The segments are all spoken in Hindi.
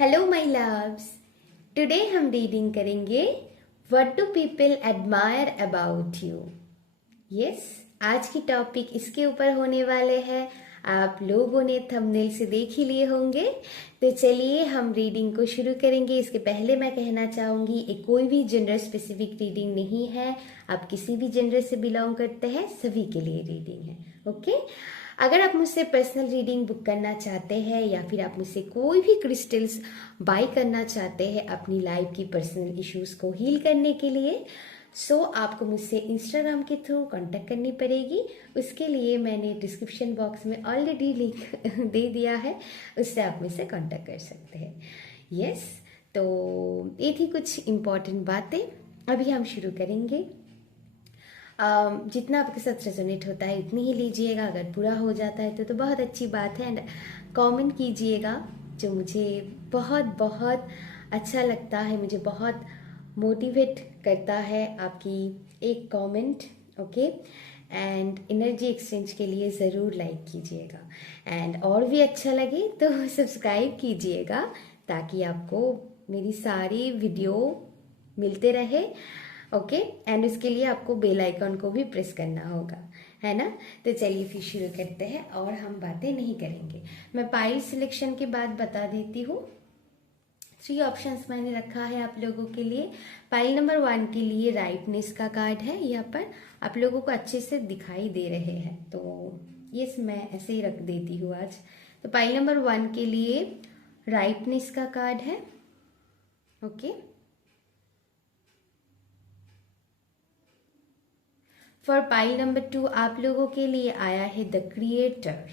Hello my loves. टुडे हम रीडिंग करेंगे what do people admire about you. Yes, आज की टॉपिक इसके ऊपर होने वाले हैं। आप लोगों ने थंबनेल से देख ही लिए होंगे। तो चलिए हम रीडिंग को शुरू करेंगे। इसके पहले मैं कहना चाहूँगी ये कोई भी जेंडर स्पेसिफिक रीडिंग नहीं है। आप किसी भी जेंडर से बिलोंग करते हैं, सभी के लिए रीडिंग है। ओके, अगर आप मुझसे पर्सनल रीडिंग बुक करना चाहते हैं या फिर आप मुझसे कोई भी क्रिस्टल्स बाय करना चाहते हैं अपनी लाइफ की पर्सनल इश्यूज को हील करने के लिए, सो आपको मुझसे इंस्टाग्राम के थ्रू कांटेक्ट करनी पड़ेगी। उसके लिए मैंने डिस्क्रिप्शन बॉक्स में ऑलरेडी लिंक दे दिया है, उससे आप मुझसे कांटेक्ट कर सकते हैं। यस, तो ये थी कुछ इम्पॉर्टेंट बातें। अभी हम शुरू करेंगे। जितना आपके साथ रेजोनेट होता है उतनी ही लीजिएगा। अगर पूरा हो जाता है तो बहुत अच्छी बात है। एंड कमेंट कीजिएगा, जो मुझे बहुत बहुत अच्छा लगता है, मुझे बहुत मोटिवेट करता है आपकी एक comment. Okay, and energy exchange के लिए ज़रूर लाइक कीजिएगा। एंड और भी अच्छा लगे तो सब्सक्राइब कीजिएगा, ताकि आपको मेरी सारी वीडियो मिलते रहे। ओके, एंड उसके लिए आपको बेल आइकन को भी प्रेस करना होगा, है ना। तो चलिए फिर शुरू करते हैं और हम बातें नहीं करेंगे। मैं पाइल सिलेक्शन के बाद बता देती हूँ। 3 ऑप्शंस मैंने रखा है आप लोगों के लिए। पाइल नंबर 1 के लिए राइटनेस का कार्ड है। यहाँ पर आप लोगों को अच्छे से दिखाई दे रहे हैं, तो ये मैं ऐसे ही रख देती हूँ आज। तो पाइल नंबर 1 के लिए राइटनेस का कार्ड है। ओके, फॉर पाइल नंबर 2 आप लोगों के लिए आया है the creator.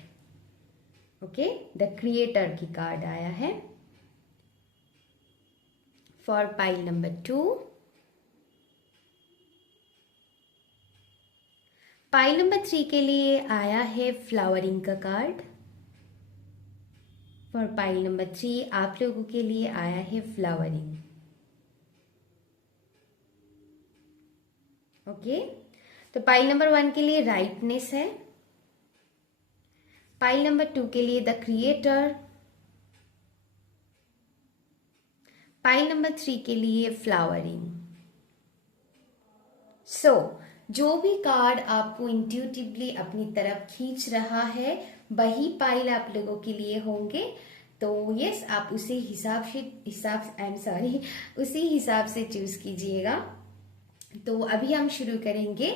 Okay, the creator की कार्ड आया है for pile number 2। Pile number 3 के लिए आया है फ्लावरिंग का कार्ड। फॉर पाइल नंबर 3 आप लोगों के लिए आया है फ्लावरिंग। ओके, तो पाइल नंबर 1 के लिए राइटनेस है, पाइल नंबर 2 के लिए द क्रिएटर, पाइल नंबर 3 के लिए फ्लावरिंग। सो जो भी कार्ड आपको इंट्यूटिवली अपनी तरफ खींच रहा है वही पाइल आप लोगों के लिए होंगे। तो यस, आप उसी उसी हिसाब से चूज कीजिएगा। तो अभी हम शुरू करेंगे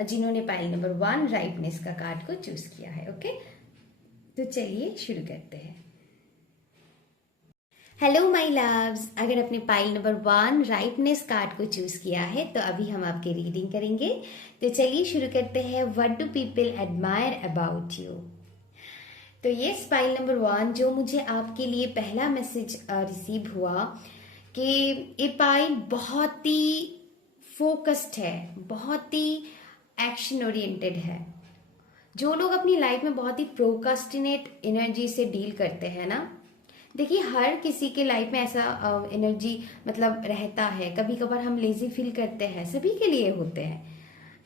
जिन्होंने पाइल नंबर 1 राइटनेस का कार्ड को चूज किया है। ओके, तो चलिए शुरू करते हैं। हेलो माय लव्स, अगर आपने पाइल नंबर 1 राइटनेस कार्ड को चूज किया है तो अभी हम आपके रीडिंग करेंगे। तो चलिए शुरू करते हैं। What do people admire about you. तो ये पाइल नंबर 1, जो मुझे आपके लिए पहला मैसेज रिसीव हुआ कि ये पाइल बहुत ही फोकस्ड है, बहुत ही एक्शन ओरिएंटेड है। जो लोग अपनी लाइफ में बहुत ही प्रोकास्टिनेट एनर्जी से डील करते हैं ना, देखिए हर किसी के लाइफ में ऐसा एनर्जी मतलब रहता है। कभी कभार हम लेजी फील करते हैं, सभी के लिए होते हैं।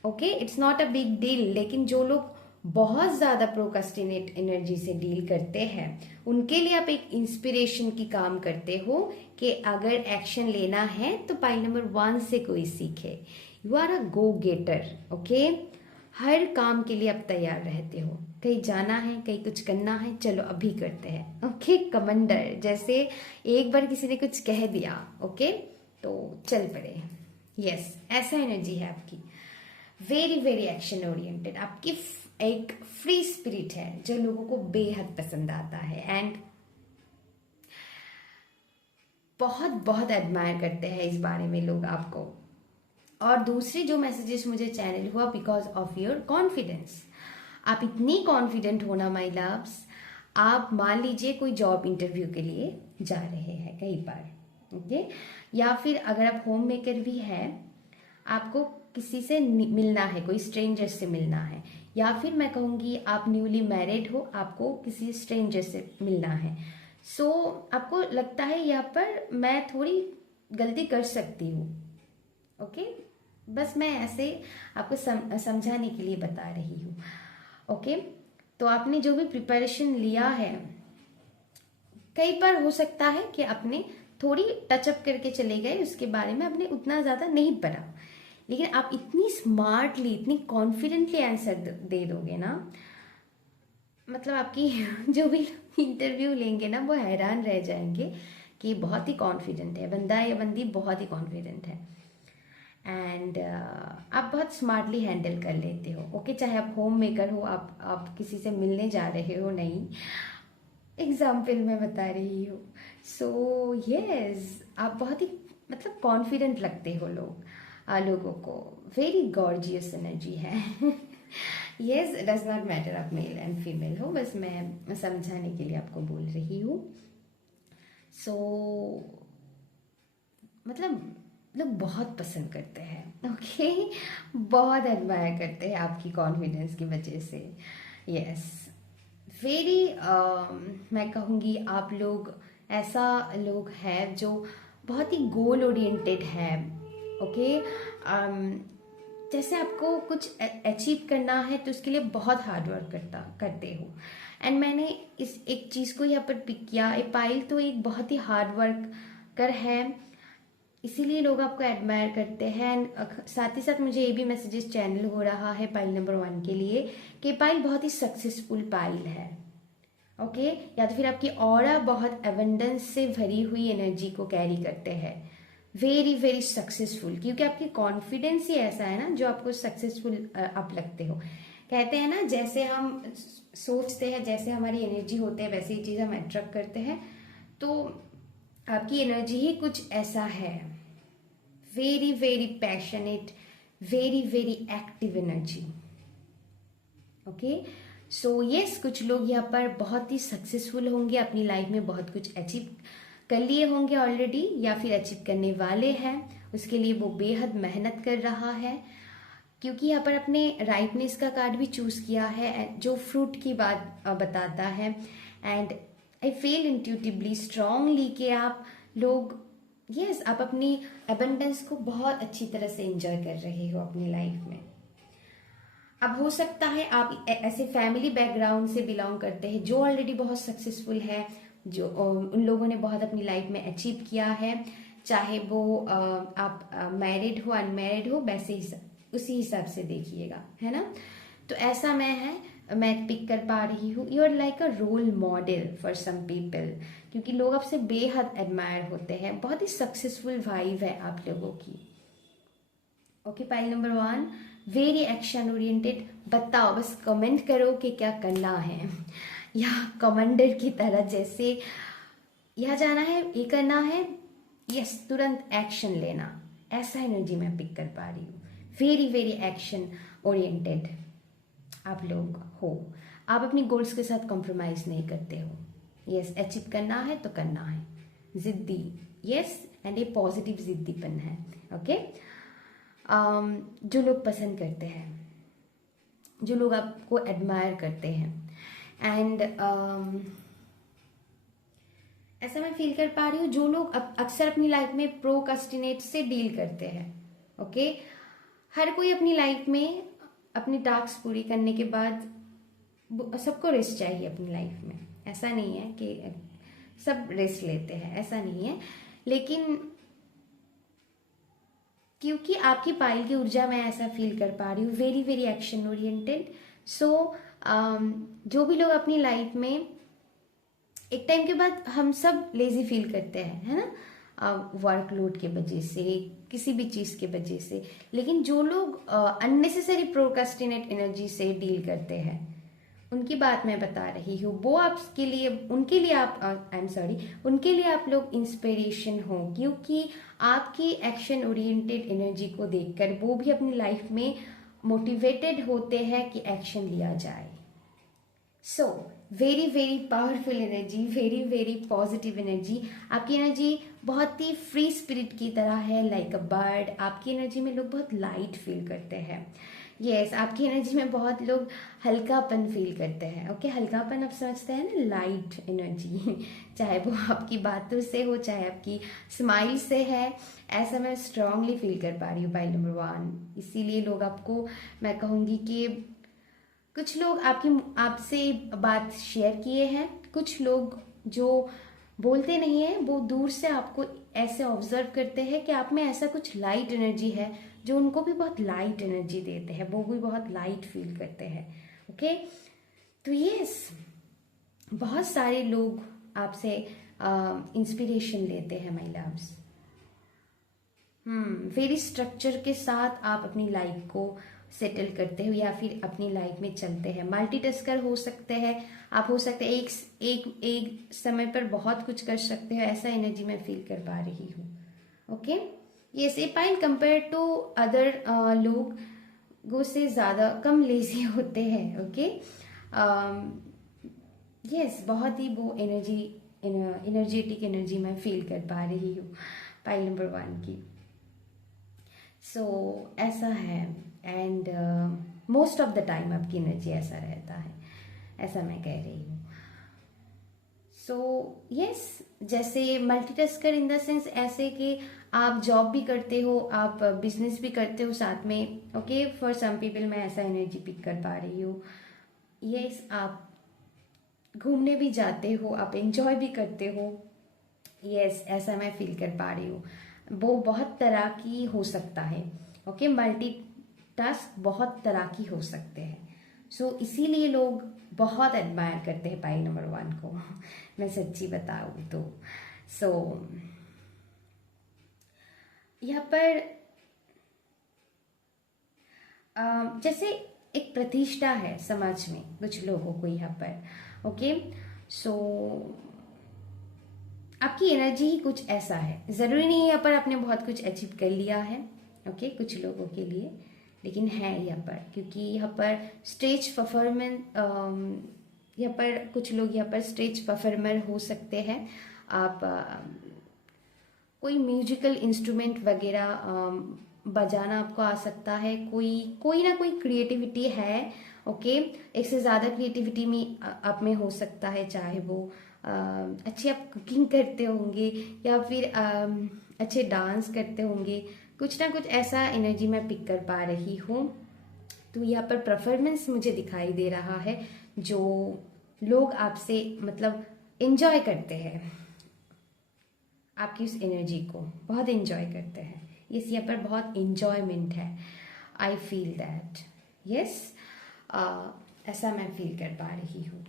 Okay, it's not a big deal. लेकिन जो लोग बहुत ज्यादा प्रोकास्टिनेट एनर्जी से डील करते हैं, उनके लिए आप एक इंस्पिरेशन की काम करते हो कि अगर एक्शन लेना है तो पाइल नंबर 1 से कोई सीखे। You are a go getter. Okay, हर काम के लिए आप तैयार रहते हो। कहीं जाना है, कहीं कुछ करना है, चलो अभी करते हैं। ओके, कमांडर जैसे एक बार किसी ने कुछ कह दिया, ओके, तो चल पड़े। यस, ऐसा एनर्जी है आपकी। Very very action oriented. आपकी एक फ्री स्पिरिट है जो लोगों को बेहद पसंद आता है। एंड बहुत बहुत एडमायर करते हैं इस बारे में लोग आपको। और दूसरी जो मैसेजेस मुझे चैनल हुआ, बिकॉज ऑफ योर कॉन्फिडेंस। आप इतनी कॉन्फिडेंट होना माय लव्स। आप मान लीजिए कोई जॉब इंटरव्यू के लिए जा रहे हैं कहीं पर, ओके, या फिर अगर आप होम मेकर भी हैं, आपको किसी से मिलना है, कोई स्ट्रेंजर से मिलना है, या फिर मैं कहूँगी आप न्यूली मैरिड हो, आपको किसी स्ट्रेंजर से मिलना है। सो आपको लगता है यहाँ पर मैं थोड़ी गलती कर सकती हूँ। ओके, बस मैं ऐसे आपको समझाने के लिए बता रही हूँ। ओके, तो आपने जो भी प्रिपरेशन लिया है कई बार हो सकता है कि अपने थोड़ी टचअप करके चले गए, उसके बारे में आपने उतना ज़्यादा नहीं पढ़ा, लेकिन आप इतनी स्मार्टली, इतनी कॉन्फिडेंटली आंसर दे दोगे ना, मतलब आपकी जो भी इंटरव्यू लेंगे ना वो हैरान रह जाएंगे कि बहुत ही कॉन्फिडेंट है बंदा या बंदी, बहुत ही कॉन्फिडेंट है। एंड आप बहुत स्मार्टली हैंडल कर लेते हो। ओके, चाहे आप होम मेकर हो, आप किसी से मिलने जा रहे हो, नहीं, एग्जाम्पल मैं बता रही हूँ। सो यस, आप बहुत ही मतलब कॉन्फिडेंट लगते हो लोगों को। वेरी गॉर्जियस एनर्जी है। यस, डज नॉट मैटर आप मेल एंड फीमेल हो, बस मैं समझाने के लिए आपको बोल रही हूँ। सो मतलब लोग बहुत पसंद करते हैं। ओके, बहुत एडमायर करते हैं आपकी कॉन्फिडेंस की वजह से। यस, वेरी मैं कहूँगी आप लोग ऐसा लोग हैं जो बहुत ही गोल ओरिएंटेड है। ओके, जैसे आपको कुछ अचीव करना है तो उसके लिए बहुत हार्ड वर्क करते हो। एंड मैंने इस एक चीज़ को यहाँ पर पिक किया, ए पायल तो एक बहुत ही हार्ड वर्क कर है, इसीलिए लोग आपको एडमायर करते हैं। साथ ही साथ मुझे ये भी मैसेजेस चैनल हो रहा है पाइल नंबर 1 के लिए कि पाइल बहुत ही सक्सेसफुल पाइल है। ओके, या तो फिर आपकी ऑरा बहुत एबंडेंस से भरी हुई एनर्जी को कैरी करते हैं। वेरी वेरी सक्सेसफुल, क्योंकि आपकी कॉन्फिडेंस ही ऐसा है ना जो आपको सक्सेसफुल आप लगते हो। कहते हैं ना, जैसे हम सोचते हैं, जैसे हमारी एनर्जी होते हैं, वैसे ही चीज़ हम अट्रैक्ट करते हैं। तो आपकी एनर्जी ही कुछ ऐसा है, very very passionate, very very active energy. Okay, so yes, कुछ लोग यहाँ पर बहुत ही सक्सेसफुल होंगे, अपनी लाइफ में बहुत कुछ अचीव कर लिए होंगे ऑलरेडी, या फिर अचीव करने वाले हैं, उसके लिए वो बेहद मेहनत कर रहा है। क्योंकि यहाँ पर अपने राइटनेस का कार्ड भी चूज किया है जो फ्रूट की बात बताता है। And I feel intuitively strongly कि आप लोग यस आप अपनी एबंडेंस को बहुत अच्छी तरह से एंजॉय कर रहे हो अपनी लाइफ में। अब हो सकता है आप ऐसे फैमिली बैकग्राउंड से बिलोंग करते हैं जो ऑलरेडी बहुत सक्सेसफुल है, जो उन लोगों ने बहुत अपनी लाइफ में अचीव किया है, चाहे वो आप मैरिड हो अनमैरिड हो, वैसे ही उसी हिसाब से देखिएगा, है ना। तो ऐसा मैं पिक कर पा रही हूँ। You are like a role model for some people, क्योंकि लोग आपसे बेहद एडमायर होते हैं। बहुत ही सक्सेसफुल वाइब है आप लोगों की। Okay, pile number 1, very action oriented. बताओ, बस कमेंट करो कि क्या करना है, या कमांडर की तरह जैसे यहाँ जाना है, ये करना है, यस तुरंत एक्शन लेना, ऐसा एनर्जी मैं पिक कर पा रही हूँ। वेरी वेरी एक्शन ओरिएंटेड आप लोग हो। आप अपनी गोल्स के साथ कॉम्प्रोमाइज नहीं करते हो। यस, अचीव करना है तो करना है, जिद्दी, यस, एंड ये पॉजिटिव जिद्दीपन है। ओके, जो लोग पसंद करते हैं, जो लोग आपको एडमायर करते हैं, एंड ऐसा मैं फील कर पा रही हूँ जो लोग अक्सर अपनी लाइफ में प्रोक्रास्टिनेट से डील करते हैं। ओके, हर कोई अपनी लाइफ में अपनी टास्क पूरी करने के बाद सबको रेस्ट चाहिए अपनी लाइफ में। ऐसा नहीं है कि सब रेस्ट लेते हैं, ऐसा नहीं है, लेकिन क्योंकि आपकी पाइल की ऊर्जा मैं ऐसा फील कर पा रही हूँ, वेरी वेरी एक्शन ओरिएंटेड। सो जो भी लोग अपनी लाइफ में, एक टाइम के बाद हम सब लेजी फील करते हैं, है ना, वर्कलोड के वजह से, किसी भी चीज़ के वजह से, लेकिन जो लोग अननेसेसरी प्रोक्रास्टिनेट एनर्जी से डील करते हैं, उनकी बात मैं बता रही हूँ। वो आपके लिए, उनके लिए आप आई एम सॉरी, उनके लिए आप लोग इंस्पिरेशन हो, क्योंकि आपकी एक्शन ओरिएंटेड एनर्जी को देखकर वो भी अपनी लाइफ में मोटिवेटेड होते हैं कि एक्शन लिया जाए। So very very powerful energy, very very positive energy. आपकी एनर्जी बहुत ही फ्री स्पिरिट की तरह है, लाइक अ बर्ड। आपकी एनर्जी में लोग बहुत लाइट फील करते हैं। यस, आपकी एनर्जी में बहुत लोग हल्कापन फील करते हैं। ओके, हल्कापन आप समझते हैं ना, लाइट एनर्जी, चाहे वो आपकी बातों से हो, चाहे आपकी स्माइल से है, ऐसा मैं स्ट्रांगली फील कर पा रही हूँ पाइल नंबर 1। इसीलिए लोग आपको, मैं कहूँगी कि कुछ लोग आपसे बात शेयर किए हैं, कुछ लोग जो बोलते नहीं है, वो दूर से आपको ऐसे ऑब्जर्व करते हैं कि आप में ऐसा कुछ लाइट एनर्जी है जो उनको भी बहुत लाइट एनर्जी देते हैं, वो भी बहुत लाइट फील करते हैं। ओके, तो यस, बहुत सारे लोग आपसे इंस्पिरेशन लेते हैं माय लव्स। वेरी स्ट्रक्चर के साथ आप अपनी लाइफ को सेटल करते हो या फिर अपनी लाइफ में चलते हैं। मल्टीटास्कर हो सकते हैं आप, हो सकते हैं एक एक एक समय पर बहुत कुछ कर सकते हो, ऐसा एनर्जी मैं फील कर पा रही हूँ। Okay, yes, a pile compare to other लोगों से ज़्यादा कम लेजी होते हैं। ओके, यस, बहुत ही वो एनर्जेटिक एनर्जी मैं फील कर पा रही हूँ पाइल नंबर 1 की। सो ऐसा है, and most of the time आपकी एनर्जी ऐसा रहता है, ऐसा मैं कह रही हूँ। सो यस, जैसे मल्टीटास्कर इन द सेंस ऐसे कि आप जॉब भी करते हो, आप बिजनेस भी करते हो साथ में। ओके, फॉर सम पीपल मैं ऐसा एनर्जी पिक कर पा रही हूँ। यस, आप घूमने भी जाते हो, आप एंजॉय भी करते हो। यस, ऐसा मैं फील कर पा रही हूँ। वो बहुत तरह की हो सकता है। ओके, मल्टीटास्क बहुत तरह की हो सकते हैं। सो इसीलिए लोग बहुत एडमायर करते हैं पाइल नंबर 1 को मैं सच्ची बताऊँ तो। सो यहाँ पर जैसे एक प्रतिष्ठा है समाज में कुछ लोगों को यहाँ पर। ओके, सो आपकी एनर्जी ही कुछ ऐसा है। ज़रूरी नहीं है यहाँ पर आपने बहुत कुछ अचीव कर लिया है। ओके, कुछ लोगों के लिए, लेकिन है यहाँ पर, क्योंकि यहाँ पर स्टेज परफॉर्मेंस, यहाँ पर कुछ लोग यहाँ पर स्टेज परफॉर्मर हो सकते हैं। आप कोई म्यूजिकल इंस्ट्रूमेंट वगैरह बजाना आपको आ सकता है, कोई ना कोई क्रिएटिविटी है। ओके, एक से ज़्यादा क्रिएटिविटी में आप में हो सकता है, चाहे वो अच्छे आप कुकिंग करते होंगे या फिर अच्छे डांस करते होंगे, कुछ ना कुछ ऐसा एनर्जी मैं पिक कर पा रही हूँ। तो यहाँ पर परफॉर्मेंस मुझे दिखाई दे रहा है, जो लोग आपसे मतलब एंजॉय करते हैं, आपकी उस एनर्जी को बहुत एंजॉय करते हैं। यस, यहाँ पर बहुत एंजॉयमेंट है, आई फील दैट। यस, ऐसा मैं फील कर पा रही हूँ।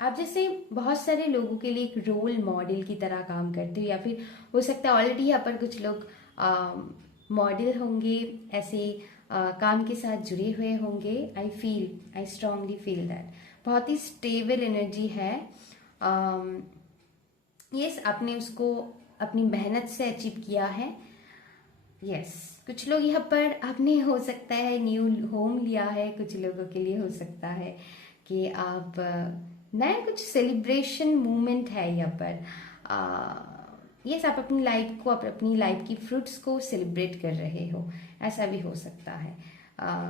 आप जैसे बहुत सारे लोगों के लिए एक रोल मॉडल की तरह काम करते हो, या फिर हो सकता है ऑलरेडी यहाँ पर कुछ लोग मॉडल होंगे, ऐसे काम के साथ जुड़े हुए होंगे। आई स्ट्रांगली फील दैट बहुत ही स्टेबल एनर्जी है। यस, आपने उसको अपनी मेहनत से अचीव किया है। यस, कुछ लोग यहाँ पर आपने हो सकता है न्यू होम लिया है, कुछ लोगों के लिए हो सकता है कि आप नया कुछ सेलिब्रेशन मोमेंट है यहाँ पर। यस, आप अपनी लाइफ को, अपनी लाइफ की फ्रूट्स को सेलिब्रेट कर रहे हो, ऐसा भी हो सकता है।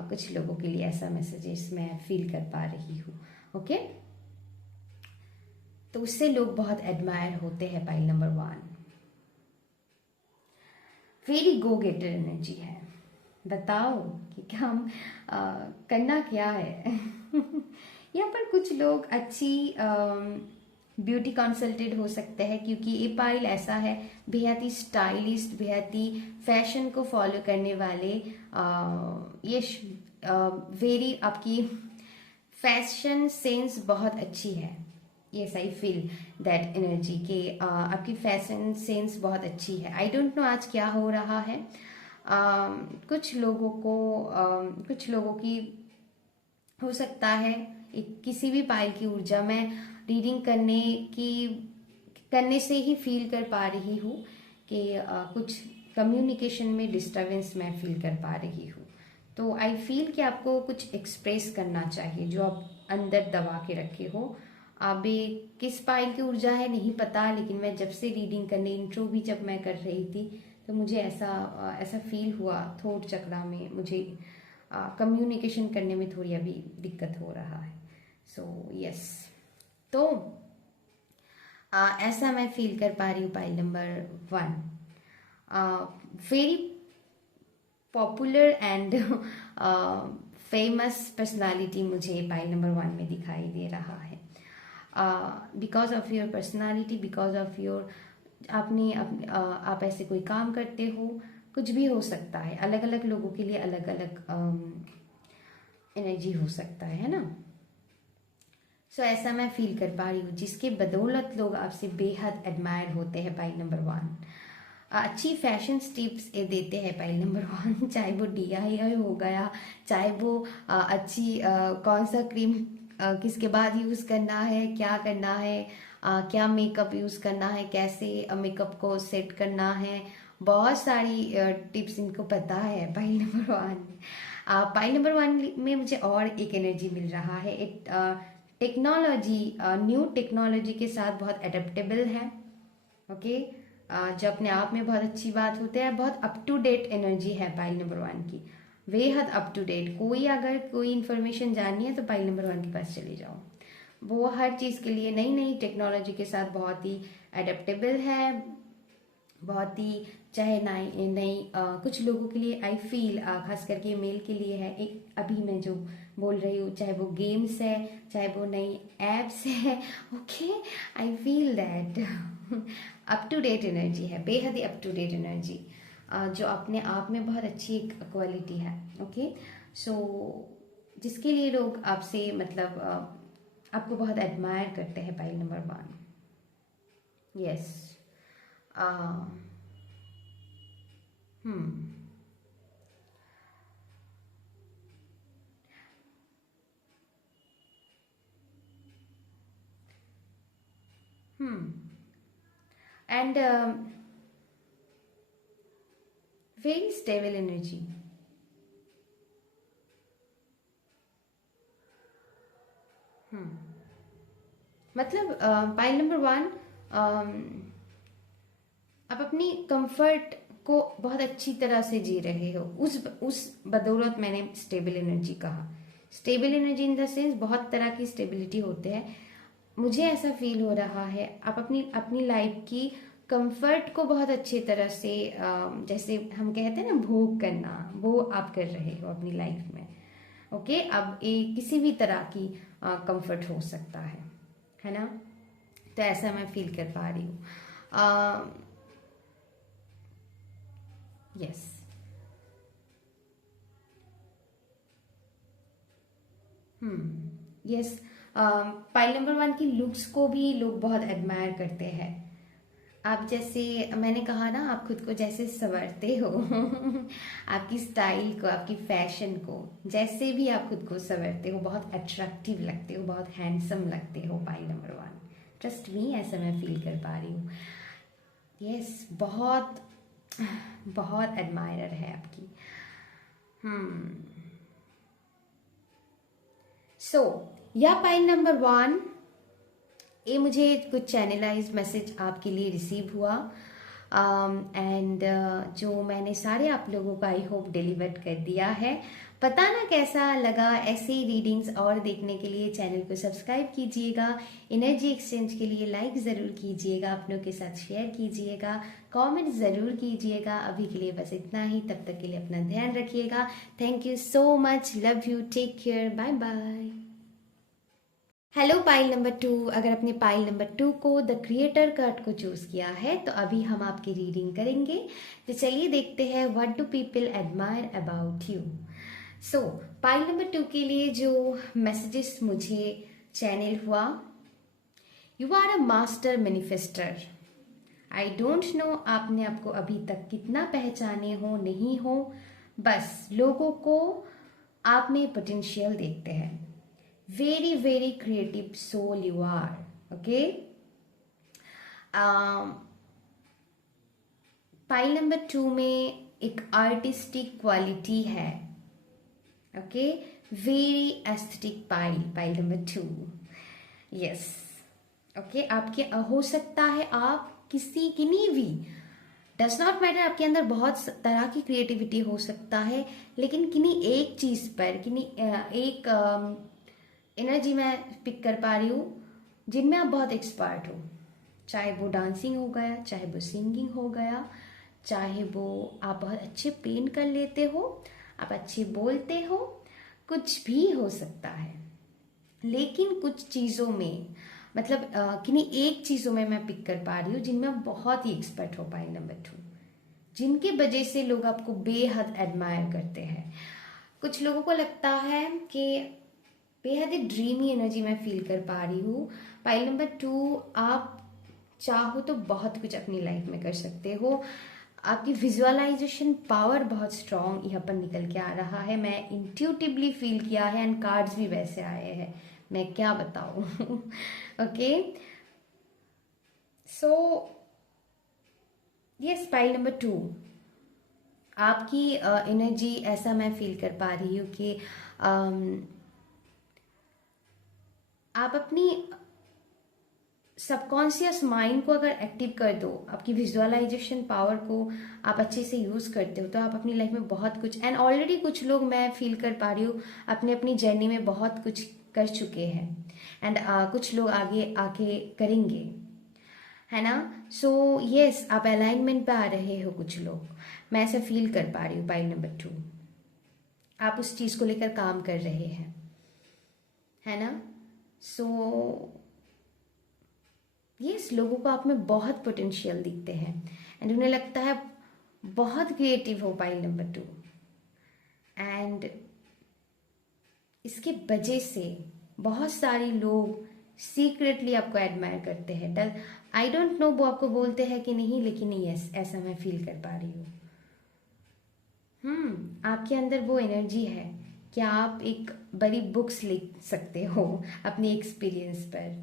कुछ लोगों के लिए ऐसा मैसेजेस मैं फील कर पा रही हूँ। ओके, तो उससे लोग बहुत एडमायर होते हैं पाइल नंबर 1। वेरी गो गेटर एनर्जी है। बताओ कि काम करना क्या है यहाँ पर कुछ लोग अच्छी ब्यूटी कंसल्टेंट हो सकते हैं, क्योंकि ये पाइल ऐसा है बेहद ही स्टाइलिस्ट, बेहद ही फैशन को फॉलो करने वाले। ये वेरी आपकी फैशन सेंस बहुत अच्छी है। Yes, I feel that energy के आपकी फैशन सेंस बहुत अच्छी है। आई डोंट नो आज क्या हो रहा है। कुछ लोगों की हो सकता है किसी भी पाइल की ऊर्जा में रीडिंग करने से ही फील कर पा रही हूँ कि कुछ कम्युनिकेशन में डिस्टरबेंस मैं फील कर पा रही हूँ। तो आई फील कि आपको कुछ एक्सप्रेस करना चाहिए जो आप अंदर दबा के रखे हो। अभी किस पाइल की ऊर्जा है नहीं पता, लेकिन मैं जब से रीडिंग करने इंट्रो भी जब मैं कर रही थी तो मुझे ऐसा फील हुआ, थोट चक्रा में मुझे कम्युनिकेशन करने में थोड़ी अभी दिक्कत हो रहा है। सो यस, तो ऐसा मैं फील कर पा रही हूँ pile number 1। Very popular and famous personality मुझे पाइल नंबर 1 में दिखाई दे रहा है। Because of your personality, because of your आप ऐसे कोई काम करते हो, कुछ भी हो सकता है। अलग अलग लोगों के लिए अलग अलग एनर्जी हो सकता है ना। सो ऐसा मैं फील कर पा रही हूँ, जिसके बदौलत लोग आपसे बेहद एडमायर होते हैं। पाइल नंबर 1, अच्छी फैशन टिप्स देते हैं पाइल नंबर 1, चाहे वो DIY हो गया, चाहे वो अच्छी कौन सा क्रीम किसके बाद यूज़ करना है, क्या करना है, क्या मेकअप यूज़ करना है, कैसे मेकअप को सेट करना है, बहुत सारी टिप्स इनको पता है पाइल नंबर 1। पाइल नंबर 1 में मुझे और एक एनर्जी मिल रहा है। एक टेक्नोलॉजी, न्यू टेक्नोलॉजी के साथ बहुत अडेप्टेबल है। ओके, जो अपने आप में बहुत अच्छी बात होती है। बहुत अप टू डेट एनर्जी है पाइल नंबर 1 की, बेहद अप टू डेट। अगर कोई इन्फॉर्मेशन जाननी है तो पाइल नंबर 1 के पास चले जाओ। वो हर चीज़ के लिए नई नई टेक्नोलॉजी के साथ बहुत ही अडेप्टेबल है, बहुत ही, चाहे नई नई कुछ लोगों के लिए आई फील, खास करके मेल के लिए है। एक अभी मैं जो बोल रही हूँ, चाहे वो गेम्स है, चाहे वो नई एप्स है, okay, I feel that up to date energy है, बेहद ही अप टू डेट एनर्जी, जो अपने आप में बहुत अच्छी एक क्वालिटी है। ओके, सो जिसके लिए लोग आपसे मतलब आपको बहुत एडमायर करते हैं pile number 1। Yes, hmm and very stable energy. मतलब पाइल नंबर 1, आप अपनी कंफर्ट को बहुत अच्छी तरह से जी रहे हो। उस बदौलत मैंने स्टेबल एनर्जी कहा। Stable energy in the sense बहुत तरह की स्टेबिलिटी होते हैं। मुझे ऐसा फील हो रहा है आप अपनी अपनी लाइफ की कंफर्ट को बहुत अच्छी तरह से जैसे हम कहते हैं ना भोग करना, वो आप कर रहे हो अपनी लाइफ में। ओके, अब ये किसी भी तरह की कंफर्ट हो सकता है ना। तो ऐसा मैं फील कर पा रही हूँ। यस, यस, पाइल नंबर 1 की लुक्स को भी लोग बहुत एडमायर करते हैं। आप जैसे मैंने कहा ना, आप खुद को जैसे संवरते हो आपकी स्टाइल को, आपकी फैशन को, जैसे भी आप खुद को संवरते हो, बहुत अट्रैक्टिव लगते हो, बहुत हैंडसम लगते हो पाइल नंबर 1। ट्रस्ट मी, ऐसा मैं फील कर पा रही हूँ। यस, बहुत बहुत एडमायरर है आपकी। सो या पाइल नंबर 1, ये मुझे कुछ चैनलाइज मैसेज आपके लिए रिसीव हुआ, एंड जो मैंने सारे आप लोगों को आई होप डिलीवर कर दिया है। पता ना कैसा लगा। ऐसे ही रीडिंग्स और देखने के लिए चैनल को सब्सक्राइब कीजिएगा। एनर्जी एक्सचेंज के लिए लाइक ज़रूर कीजिएगा, अपनों के साथ शेयर कीजिएगा, कमेंट ज़रूर कीजिएगा। अभी के लिए बस इतना ही, तब तक के लिए अपना ध्यान रखिएगा। Thank you so much, love you, take care, bye bye. Hello pile number 2, अगर अपने पाइल नंबर 2 को द क्रिएटर कार्ड को चूज किया है तो अभी हम आपकी रीडिंग करेंगे। तो चलिए देखते हैं what do people admire about you. So pile number 2 के लिए जो मैसेजेस मुझे चैनल हुआ, you are a master manifester. I don't know आपने आपको अभी तक कितना पहचाने हो नहीं हो, बस लोगों को आप में पोटेंशियल देखते हैं। Very very creative soul you are. Okay, pile number 2 में एक आर्टिस्टिक क्वालिटी है। Okay, very aesthetic pile, pile number 2। Yes, okay, आपके हो सकता है आप किसी किन्हीं भी, डज नॉट मैटर, आपके अंदर बहुत तरह की क्रिएटिविटी हो सकता है, लेकिन किन्हीं एक चीज पर, किन्हीं एक एनर्जी मैं पिक कर पा रही हूँ जिनमें आप बहुत एक्सपर्ट हो। चाहे वो डांसिंग हो गया, चाहे वो सिंगिंग हो गया, चाहे वो आप बहुत अच्छे पेंट कर लेते हो, आप अच्छे बोलते हो, कुछ भी हो सकता है। लेकिन कुछ चीज़ों में मतलब किन्हीं एक चीज़ों में मैं पिक कर पा रही हूँ जिनमें आप बहुत ही एक्सपर्ट हो, पाइल नंबर 2, जिनके वजह से लोग आपको बेहद एडमायर करते हैं। कुछ लोगों को लगता है कि बेहद ही ड्रीमी एनर्जी मैं फील कर पा रही हूँ। पाइल नंबर 2, आप चाहो तो बहुत कुछ अपनी लाइफ में कर सकते हो। आपकी विजुअलाइजेशन पावर बहुत स्ट्रांग यहाँ पर निकल के आ रहा है, मैं इंट्यूटिवली फील किया है, एंड कार्ड्स भी वैसे आए हैं, मैं क्या बताऊँ। Okay, so yes, pile number 2, आपकी एनर्जी ऐसा मैं फील कर पा रही हूँ कि आप अपनी सबकॉन्शियस माइंड को अगर एक्टिव कर दो, आपकी विजुअलाइजेशन पावर को आप अच्छे से यूज़ करते हो, तो आप अपनी लाइफ में बहुत कुछ, एंड ऑलरेडी कुछ लोग मैं फील कर पा रही हूँ अपने अपनी जर्नी में बहुत कुछ कर चुके हैं, एंड कुछ लोग आगे आके करेंगे, है ना। सो यस, आप अलाइनमेंट पे आ रहे हो कुछ लोग, मैं ऐसा फील कर पा रही हूँ। पाइल नंबर 2, आप उस चीज़ को लेकर काम कर रहे हैं, है ना। सो यस, लोगों को आप में बहुत पोटेंशियल दिखते हैं, एंड उन्हें लगता है बहुत क्रिएटिव हो पाइल नंबर 2, एंड इसके वजह से बहुत सारे लोग सीक्रेटली आपको एडमायर करते हैं। आई डोंट नो वो आपको बोलते हैं कि नहीं, लेकिन यस, ऐसा मैं फील कर पा रही हूँ। आपके अंदर वो एनर्जी है कि आप एक बड़ी बुक्स लिख सकते हो अपने एक्सपीरियंस पर,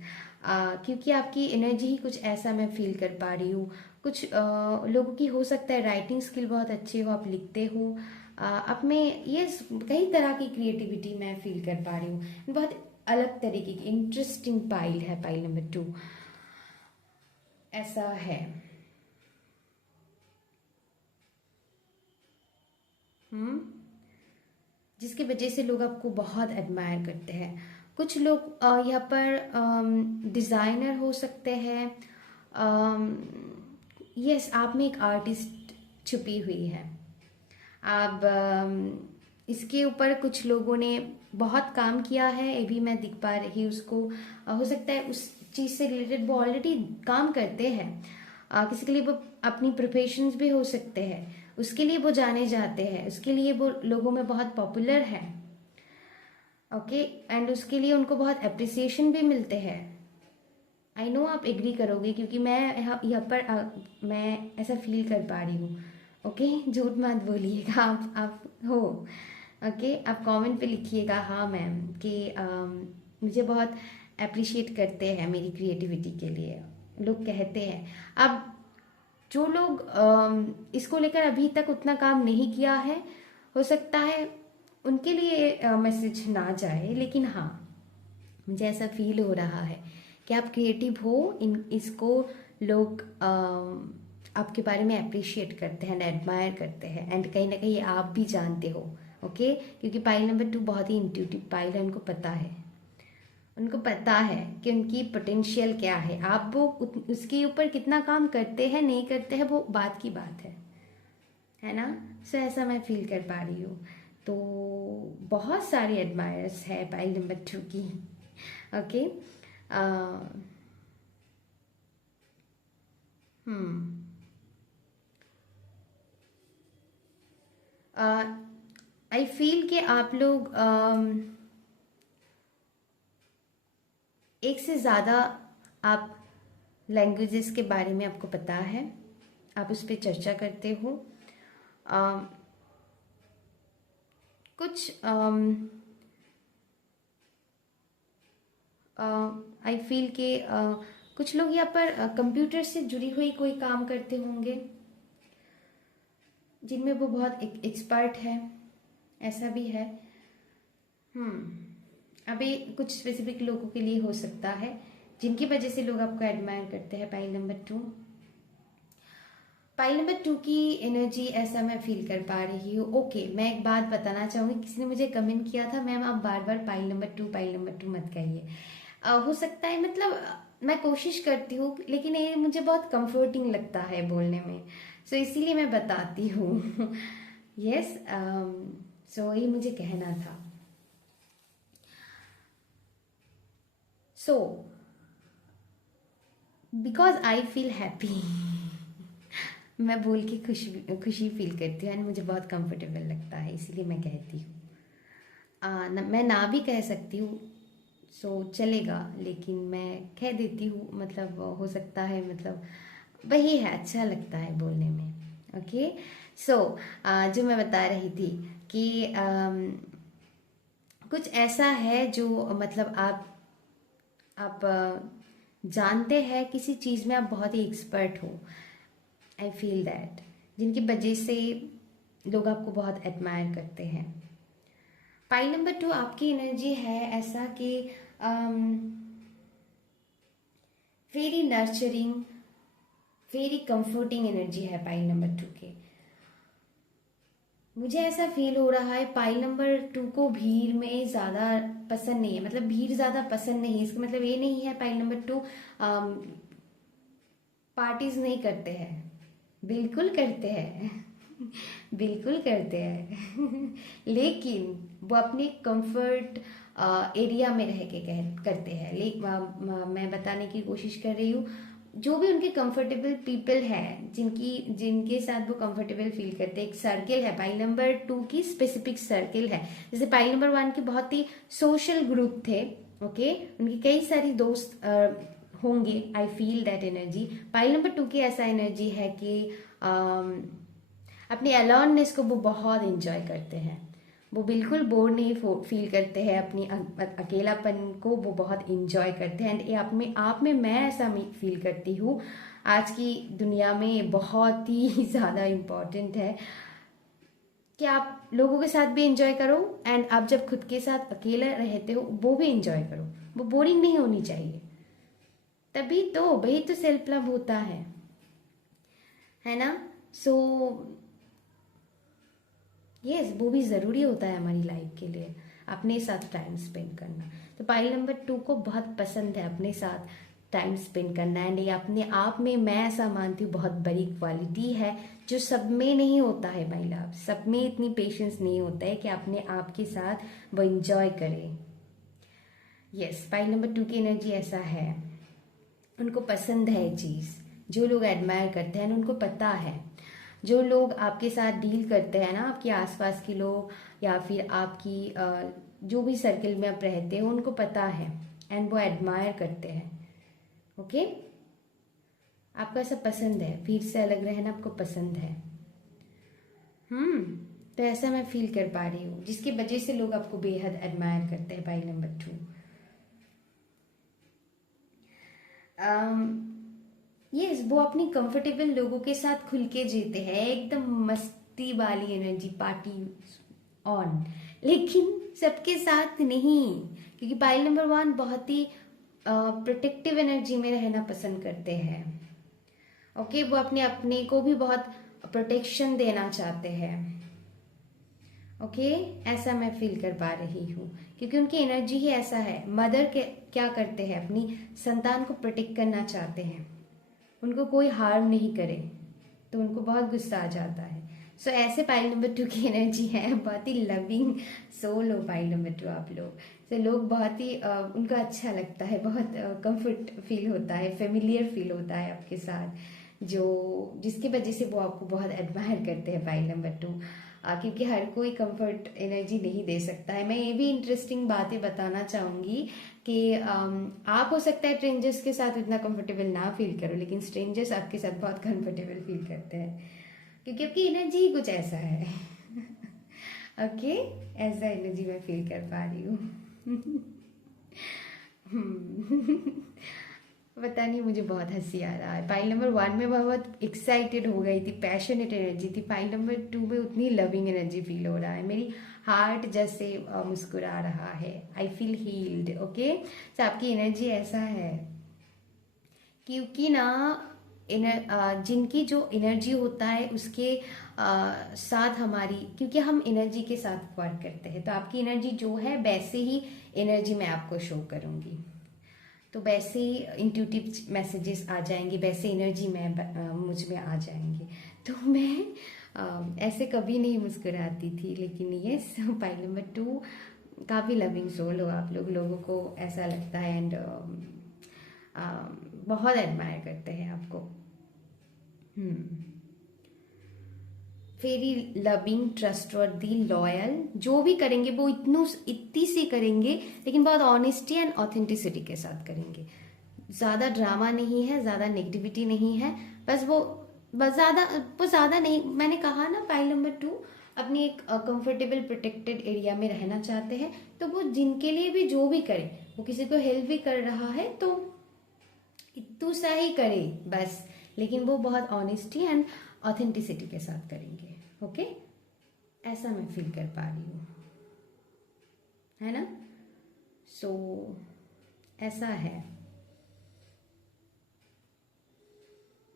क्योंकि आपकी एनर्जी ही कुछ ऐसा मैं फील कर पा रही हूँ। कुछ लोगों की हो सकता है राइटिंग स्किल बहुत अच्छे हो, आप लिखते हो, आप में ये कई तरह की क्रिएटिविटी मैं फील कर पा रही हूँ, बहुत अलग तरीके की इंटरेस्टिंग पाइल है, पाइल नंबर 2, ऐसा है। हम्म जिसकी वजह से लोग आपको बहुत एडमायर करते हैं। कुछ लोग यहाँ पर डिज़ाइनर हो सकते हैं, यस, आप में एक आर्टिस्ट छुपी हुई है। अब इसके ऊपर कुछ लोगों ने बहुत काम किया है, ये भी मैं दिख पा रही उसको, हो सकता है उस चीज़ से रिलेटेड वो ऑलरेडी काम करते हैं, किसी के लिए वो अपनी प्रोफेशंस भी हो सकते हैं, उसके लिए वो जाने जाते हैं, उसके लिए वो लोगों में बहुत पॉपुलर है, ओके, एंड उसके लिए उनको बहुत अप्रिसिएशन भी मिलते हैं। आई नो आप एग्री करोगे, क्योंकि मैं यहाँ पर मैं ऐसा फील कर पा रही हूँ। ओके, झूठ मत बोलिएगा, आप हो। ओके, आप कमेंट पे लिखिएगा हाँ मैम, कि मुझे बहुत अप्रिशिएट करते हैं मेरी क्रिएटिविटी के लिए, लोग कहते हैं। अब जो लोग इसको लेकर अभी तक उतना काम नहीं किया है, हो सकता है उनके लिए मैसेज ना जाए, लेकिन हाँ, मुझे ऐसा फील हो रहा है कि आप क्रिएटिव हो, इन इसको लोग आपके बारे में अप्रिशिएट करते हैं, एडमायर करते हैं, एंड कहीं ना कहीं आप भी जानते हो। ओके, क्योंकि पाइल नंबर 2 बहुत ही इंट्यूटिव पाइल है, उनको पता है कि उनकी पोटेंशियल क्या है। आप वो उसके ऊपर कितना काम करते हैं नहीं करते हैं वो बात की बात है ना। सो ऐसा मैं फील कर पा रही हूँ। तो बहुत सारी एडमायर्स है पाइल नंबर 2 की। ओके, आई फील कि आप लोग एक से ज़्यादा आप लैंग्वेजेस के बारे में आपको पता है, आप उस पर चर्चा करते हो। कुछ आई फील के कुछ लोग यहाँ पर कंप्यूटर से जुड़ी हुई कोई काम करते होंगे, जिनमें वो बहुत एक्सपर्ट है, ऐसा भी है। अभी कुछ स्पेसिफिक लोगों के लिए हो सकता है जिनकी वजह से लोग आपको एडमायर करते हैं। पाइल नंबर 2, पाइल नंबर 2 की एनर्जी ऐसा मैं फील कर पा रही हूँ। ओके, मैं एक बात बताना चाहूँगी, किसी ने मुझे कमेंट किया था मैम आप बार बार पाइल नंबर 2 पाइल नंबर 2 मत कहिए। हो सकता है, मतलब मैं कोशिश करती हूँ, लेकिन ये मुझे बहुत कंफर्टिंग लगता है बोलने में, सो इसीलिए मैं बताती हूँ। यस, सो ये मुझे कहना था। So because I feel happy. मैं बोल के खुशी खुशी फील करती हूँ एंड मुझे बहुत कंफर्टेबल लगता है, इसीलिए मैं कहती हूँ। मैं ना भी कह सकती हूँ, सो चलेगा, लेकिन मैं कह देती हूँ, मतलब हो सकता है, मतलब वही है, अच्छा लगता है बोलने में। ओके, सो जो मैं बता रही थी कि कुछ ऐसा है जो, मतलब आप जानते हैं किसी चीज़ में आप बहुत ही एक्सपर्ट हो, आई फील दैट, जिनकी वजह से लोग आपको बहुत एडमायर करते हैं। पाई नंबर 2 आपकी एनर्जी है ऐसा कि very nurturing, very comforting energy है पाई नंबर 2 के। मुझे ऐसा फील हो रहा है पाई नंबर 2 को भीड़ में ज़्यादा पसंद नहीं है, मतलब भीड़ ज़्यादा पसंद नहीं है, इसका मतलब ये नहीं है पाई नंबर 2 पार्टीज नहीं करते हैं, बिल्कुल करते हैं। बिल्कुल करते हैं। लेकिन वो अपने कंफर्ट एरिया में रह के करते हैं। मैं बताने की कोशिश कर रही हूँ, जो भी उनके कंफर्टेबल पीपल है, जिनके साथ वो कंफर्टेबल फील करते हैं, एक सर्किल है, पाई नंबर 2 की स्पेसिफिक सर्किल है। जैसे पाई नंबर 1 के बहुत ही सोशल ग्रुप थे, ओके, उनकी कई सारी दोस्त होंगे, आई feel that energy. Pile number 2 की ऐसा एनर्जी है कि अपनी अलोननेस को वो बहुत इंजॉय करते हैं, वो बिल्कुल बोर नहीं फील करते हैं, अपनी अकेलापन को वो बहुत इंजॉय करते हैं। एंड ये आप में मैं ऐसा फील करती हूँ, आज की दुनिया में ये बहुत ही ज़्यादा इम्पॉर्टेंट है कि आप लोगों के साथ भी इंजॉय करो, एंड आप जब खुद के साथ अकेला रहते हो वो भी इंजॉय करो, वो बोरिंग नहीं होनी चाहिए। तभी तो वही तो सेल्फ लव होता है ना। सो यस, वो भी ज़रूरी होता है हमारी लाइफ के लिए, अपने साथ टाइम स्पेंड करना। तो पाइल नंबर 2 को बहुत पसंद है अपने साथ टाइम स्पेंड करना, एंड ये अपने आप में मैं ऐसा मानती हूँ बहुत बड़ी क्वालिटी है, जो सब में नहीं होता है माई लव। सब में इतनी पेशेंस नहीं होता है कि अपने आप के साथ वो इंजॉय करें। यस, पाइल नंबर 2 की एनर्जी ऐसा है, उनको पसंद है ये चीज़, जो लोग एडमायर करते हैं उनको पता है, जो लोग आपके साथ डील करते हैं ना, आपके आसपास के लोग या फिर आपकी जो भी सर्किल में आप रहते हो, उनको पता है एंड वो एडमायर करते हैं। ओके, आपको ऐसा पसंद है, भीड़ से अलग रहना आपको पसंद है। तो ऐसा मैं फील कर पा रही हूँ, जिसकी वजह से लोग आपको बेहद एडमायर करते हैं पाई नंबर 2। यस, वो अपनी कंफर्टेबल लोगों के साथ खुल के जीते हैं, एकदम मस्ती वाली एनर्जी, पार्टी ऑन, लेकिन सबके साथ नहीं, क्योंकि पाइल नंबर 1 बहुत ही प्रोटेक्टिव एनर्जी में रहना पसंद करते हैं। ओके, वो अपने अपने को भी बहुत प्रोटेक्शन देना चाहते हैं। ओके, ऐसा मैं फील कर पा रही हूँ, क्योंकि उनकी एनर्जी ही ऐसा है। मदर के क्या करते हैं, अपनी संतान को प्रोटेक्ट करना चाहते हैं, उनको कोई हार्म नहीं करे, तो उनको बहुत गुस्सा आ जाता है। सो ऐसे पाइल नंबर 2 की एनर्जी है, बहुत ही लविंग सोल हो पाइल नंबर 2 आप लोग। तो लोग बहुत ही उनको अच्छा लगता है, बहुत कंफर्ट फील होता है, फेमिलियर फील होता है आपके साथ, जो जिसकी वजह से वो आपको बहुत एडमायर करते हैं पाइल नंबर 2। क्योंकि हर कोई कंफर्ट एनर्जी नहीं दे सकता है। मैं ये भी इंटरेस्टिंग बातें बताना चाहूँगी कि आप हो सकता है स्ट्रेंजर्स के साथ इतना कंफर्टेबल ना फील करो, लेकिन स्ट्रेंजर्स आपके साथ बहुत कंफर्टेबल फील करते हैं, क्योंकि आपकी एनर्जी ही कुछ ऐसा है। ओके, ऐसा एनर्जी मैं फील कर पा रही हूँ। पता नहीं, मुझे बहुत हंसी आ रहा है। फाइल नंबर 1 में मैं बहुत एक्साइटेड हो गई थी, पैशनेट एनर्जी थी। फाइल नंबर 2 में उतनी लविंग एनर्जी फील हो रहा है, मेरी हार्ट जैसे मुस्कुरा रहा है, आई फील हील्ड। ओके, तो आपकी एनर्जी ऐसा है, क्योंकि ना जिनकी जो एनर्जी होता है उसके साथ हमारी, क्योंकि हम एनर्जी के साथ वर्क करते हैं, तो आपकी एनर्जी जो है वैसे ही एनर्जी मैं आपको शो करूँगी, तो वैसे ही इंट्यूटिव मैसेजेस आ जाएंगे, वैसे एनर्जी में मुझ में आ जाएंगे। तो मैं ऐसे कभी नहीं मुस्कुराती थी, लेकिन ये फाइल नंबर 2 काफ़ी लविंग सोल हो आप लोग, लोगों को ऐसा लगता है, एंड बहुत एडमायर करते हैं आपको। वेरी लविंग, ट्रस्टवर्दी, लॉयल, जो भी करेंगे वो इतनी सी करेंगे, लेकिन बहुत ऑनेस्टी एंड ऑथेंटिसिटी के साथ करेंगे। ज़्यादा ड्रामा नहीं है, ज़्यादा नेगेटिविटी नहीं है, बस ज़्यादा नहीं। मैंने कहा ना, पाइल नंबर 2 अपनी एक कंफर्टेबल प्रोटेक्टेड एरिया में रहना चाहते हैं, तो वो जिनके लिए भी जो भी करे, वो किसी को हेल्प भी कर रहा है तो इतू सा ही करे बस, लेकिन वो बहुत ऑनेस्टी एंड ऑथेंटिसिटी के साथ करेंगे। ओके, ऐसा मैं फील कर पा रही हूँ, है ना। सो ऐसा है,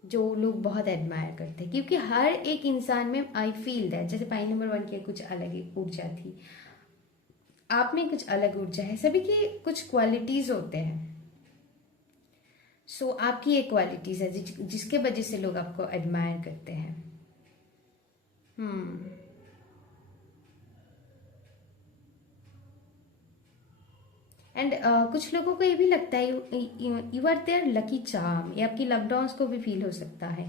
जो लोग बहुत एडमायर करते हैं, क्योंकि हर एक इंसान में आई फील दैट, जैसे पाई नंबर 1 की कुछ अलग ही ऊर्जा थी, आप में कुछ अलग ऊर्जा है, सभी की कुछ क्वालिटीज होते हैं। सो आपकी एक क्वालिटीज है जिसके वजह से लोग आपको एडमायर करते हैं। एंड कुछ लोगों को ये भी लगता है you are their lucky charm, ये आपकी लॉकडाउन को भी फील हो सकता है,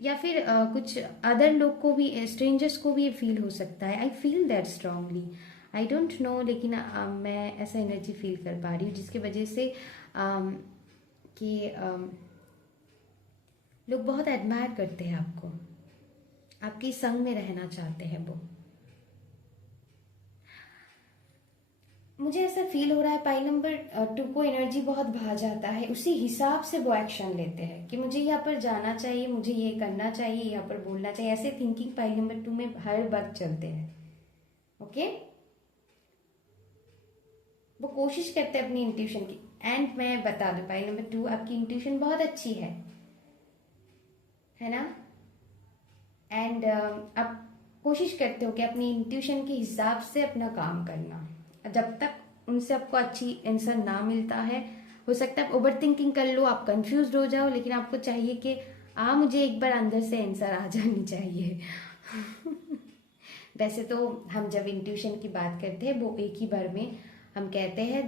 या फिर कुछ अदर लोग को भी, स्ट्रेंजर्स को भी ये फील हो सकता है। आई feel that strongly, I don't no, लेकिन मैं ऐसा एनर्जी फील कर पा रही हूँ जिसकी वजह से कि लोग बहुत एडमायर करते हैं आपको, आपकी संग में रहना चाहते हैं वो। मुझे ऐसा फील हो रहा है पाई नंबर 2 को एनर्जी बहुत भा जाता है, उसी हिसाब से वो एक्शन लेते हैं कि मुझे यहाँ पर जाना चाहिए, मुझे ये करना चाहिए, यहाँ पर बोलना चाहिए, ऐसे थिंकिंग पाई नंबर 2 में हर वक्त चलते हैं। ओके, वो कोशिश करते हैं अपनी इंट्यूशन की। एंड मैं बता दूं, पाई नंबर 2 आपकी इंट्यूशन बहुत अच्छी है ना। एंड आप कोशिश करते हो कि अपनी इंट्यूशन के हिसाब से अपना काम करना। जब तक उनसे आपको अच्छी आंसर ना मिलता है, हो सकता है आप ओवर थिंकिंग कर लो, आप कंफ्यूज हो जाओ, लेकिन आपको चाहिए कि मुझे एक बार अंदर से आंसर आ जानी चाहिए। वैसे तो हम जब इंट्यूशन की बात करते हैं, वो एक ही बार में हम कहते हैं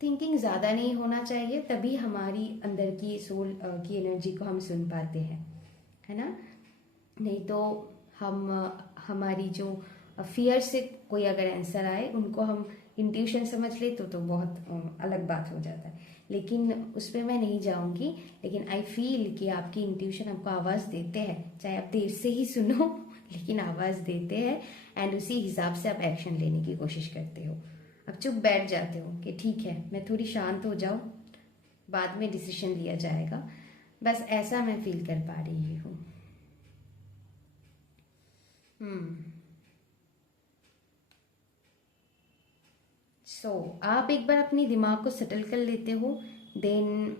थिंकिंग ज़्यादा नहीं होना चाहिए, तभी हमारी अंदर की सोल की एनर्जी को हम सुन पाते हैं, है ना। नहीं तो हमारी जो फियर से कोई अगर आंसर आए, उनको हम इंट्यूशन समझ ले तो बहुत अलग बात हो जाता है, लेकिन उस पर मैं नहीं जाऊंगी। लेकिन आई फील कि आपकी इंट्यूशन आपको आवाज़ देते हैं, चाहे आप देर से ही सुनो, लेकिन आवाज़ देते हैं, एंड उसी हिसाब से आप एक्शन लेने की कोशिश करते हो। अब चुप बैठ जाते हो कि ठीक है, मैं थोड़ी शांत हो जाऊं, बाद में डिसीजन लिया जाएगा, बस ऐसा मैं फील कर पा रही हूँ। आप एक बार अपनी दिमाग को सेटल कर लेते हो, देन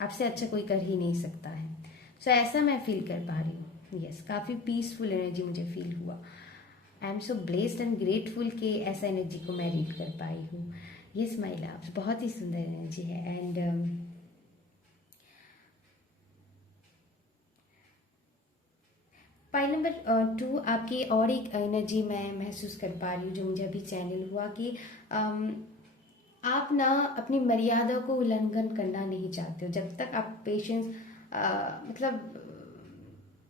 आपसे अच्छा कोई कर ही नहीं सकता है। ऐसा मैं फील कर पा रही हूँ। यस, काफ़ी पीसफुल एनर्जी मुझे फील हुआ। I am so blessed and grateful कि ऐसा एनर्जी को मैं रीड कर पाई हूँ। यस माय लव्स, बहुत ही सुंदर एनर्जी है। एंड पाइल नंबर 2 आपकी और एक एनर्जी मैं महसूस कर पा रही हूँ, जो मुझे अभी चैनल हुआ कि आप ना अपनी मर्यादा को उल्लंघन करना नहीं चाहते हो। जब तक आप पेशेंस मतलब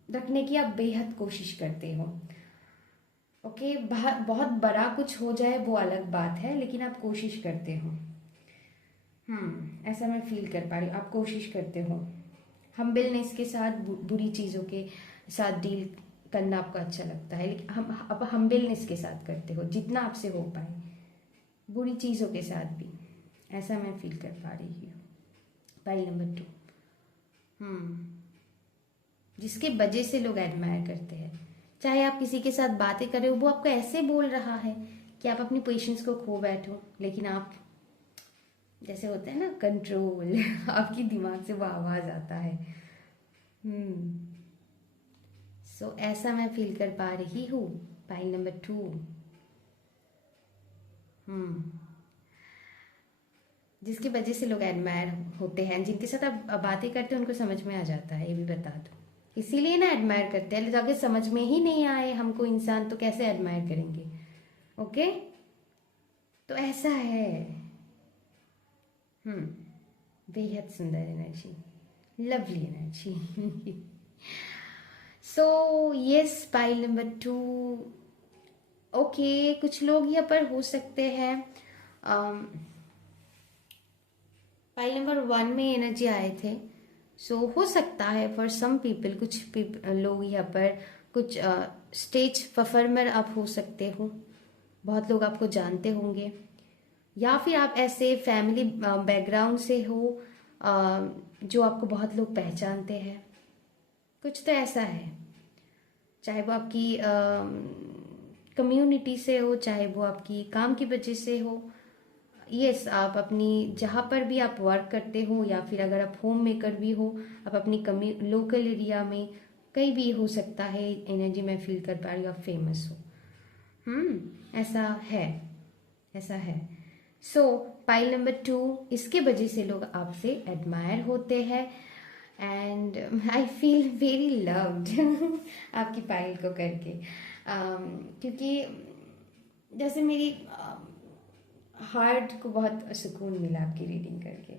रखने की आप बेहद कोशिश करते हो। ओके, बहुत बड़ा कुछ हो जाए वो अलग बात है, लेकिन आप कोशिश करते हो। ऐसा मैं फील कर पा रही हूँ, आप कोशिश करते हो। हम्बलनेस के साथ बुरी चीज़ों के साथ डील करना आपको अच्छा लगता है, लेकिन आप हम्बलनेस के साथ करते हो जितना आपसे हो पाए, बुरी चीज़ों के साथ भी। ऐसा मैं फील कर पा रही हूँ। पाइल नंबर 2 जिसके वजह से लोग एडमायर करते हैं। चाहे आप किसी के साथ बातें कर रहे हो, वो आपको ऐसे बोल रहा है कि आप अपनी पोजीशंस को खो बैठो, लेकिन आप जैसे होते हैं ना कंट्रोल, आपकी दिमाग से वो आवाज़ आता है। ऐसा मैं फील कर पा रही हूँ। पाइल नंबर 2 जिसकी वजह से लोग एडमायर होते हैं, जिनके साथ आप बातें करते हैं उनको समझ में आ जाता है, ये भी बता दो। इसीलिए ना एडमायर करते हैं, अगर समझ में ही नहीं आए हमको इंसान, तो कैसे एडमायर करेंगे। ओके, तो ऐसा है। बेहद सुंदर energy, lovely energy. So yes, pile number 2। Okay, कुछ लोग यहाँ पर हो सकते हैं पाइल नंबर 1 में एनर्जी आए थे। सो हो सकता है फॉर सम पीपल, कुछ लोग यहाँ पर कुछ स्टेज परफॉर्मर आप हो सकते हो, बहुत लोग आपको जानते होंगे, या फिर आप ऐसे फैमिली बैकग्राउंड से हो जो आपको बहुत लोग पहचानते हैं। कुछ तो ऐसा है, चाहे वो आपकी कम्युनिटी से हो, चाहे वो आपकी काम की वजह से हो। यस, आप अपनी जहाँ पर भी आप वर्क करते हो, या फिर अगर आप होम मेकर भी हो, आप अपनी लोकल एरिया में कहीं भी हो सकता है। एनर्जी मैं फील कर पा रही हूँ, आप फेमस हो। ऐसा है, ऐसा है। सो पाइल नंबर 2, इसके वजह से लोग आपसे एडमायर होते हैं, and I feel very loved आपकी पाइल को करके। क्योंकि जैसे मेरी हार्ट को बहुत सुकून मिला आपकी रीडिंग करके।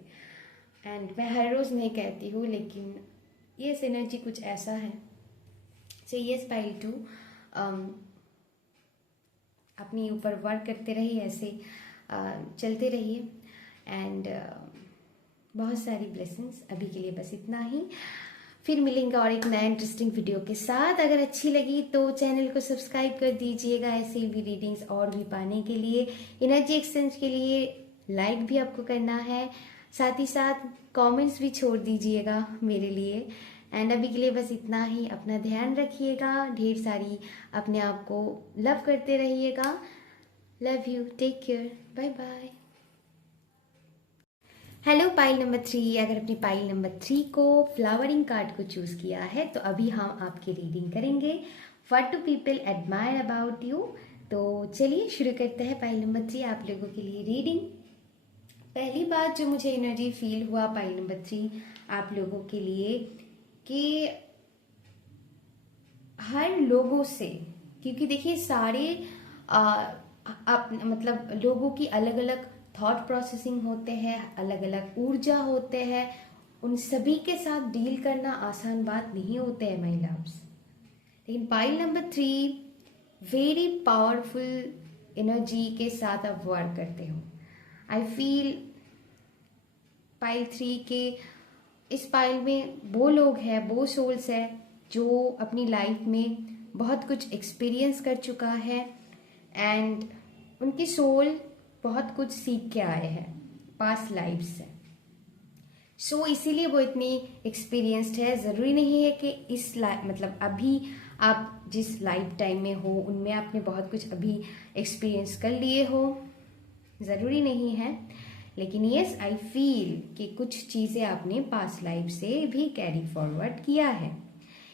एंड मैं हर रोज़ नहीं कहती हूँ, लेकिन ये एनर्जी कुछ ऐसा है। सो यस पाइल 2, अपने ऊपर वर्क करते रहिए, ऐसे चलते रहिए, एंड बहुत सारी ब्लेसिंग्स। अभी के लिए बस इतना ही, फिर मिलेंगे और एक नया इंटरेस्टिंग वीडियो के साथ। अगर अच्छी लगी तो चैनल को सब्सक्राइब कर दीजिएगा, ऐसे भी रीडिंग्स और भी पाने के लिए। एनर्जी एक्सचेंज के लिए लाइक भी आपको करना है, साथ ही साथ कमेंट्स भी छोड़ दीजिएगा मेरे लिए। एंड अभी के लिए बस इतना ही। अपना ध्यान रखिएगा, ढेर सारी अपने आप को लव करते रहिएगा। Love you, take care, bye bye. Hello pile number 3, अगर अपनी पाइल नंबर 3 को फ्लावरिंग कार्ड को चूज किया है तो अभी हम आपकी रीडिंग करेंगे। What do people admire about you. तो चलिए शुरू करते हैं पाइल नंबर 3 आप लोगों के लिए रीडिंग। पहली बात जो मुझे एनर्जी फील हुआ पाइल नंबर 3 आप लोगों के लिए, कि हर लोगों से, क्योंकि देखिए सारे आप मतलब लोगों की अलग अलग थॉट प्रोसेसिंग होते हैं, अलग अलग ऊर्जा होते हैं, उन सभी के साथ डील करना आसान बात नहीं होते हैं माय लव्स। लेकिन pile number 3 very powerful energy के साथ आप वर्क करते हो। आई फील पाइल 3 के इस पाइल में वो लोग हैं, वो सोल्स है जो अपनी लाइफ में बहुत कुछ एक्सपीरियंस कर चुका है, एंड उनकी सोल बहुत कुछ सीख के आए हैं पास्ट लाइफ से। सो इसीलिए वो इतनी एक्सपीरियंस्ड है। ज़रूरी नहीं है कि इस मतलब अभी आप जिस लाइफ टाइम में हो उनमें आपने बहुत कुछ अभी एक्सपीरियंस कर लिए हो, ज़रूरी नहीं है। लेकिन यस, आई फील कि कुछ चीज़ें आपने पास्ट लाइफ से भी कैरी फॉरवर्ड किया है,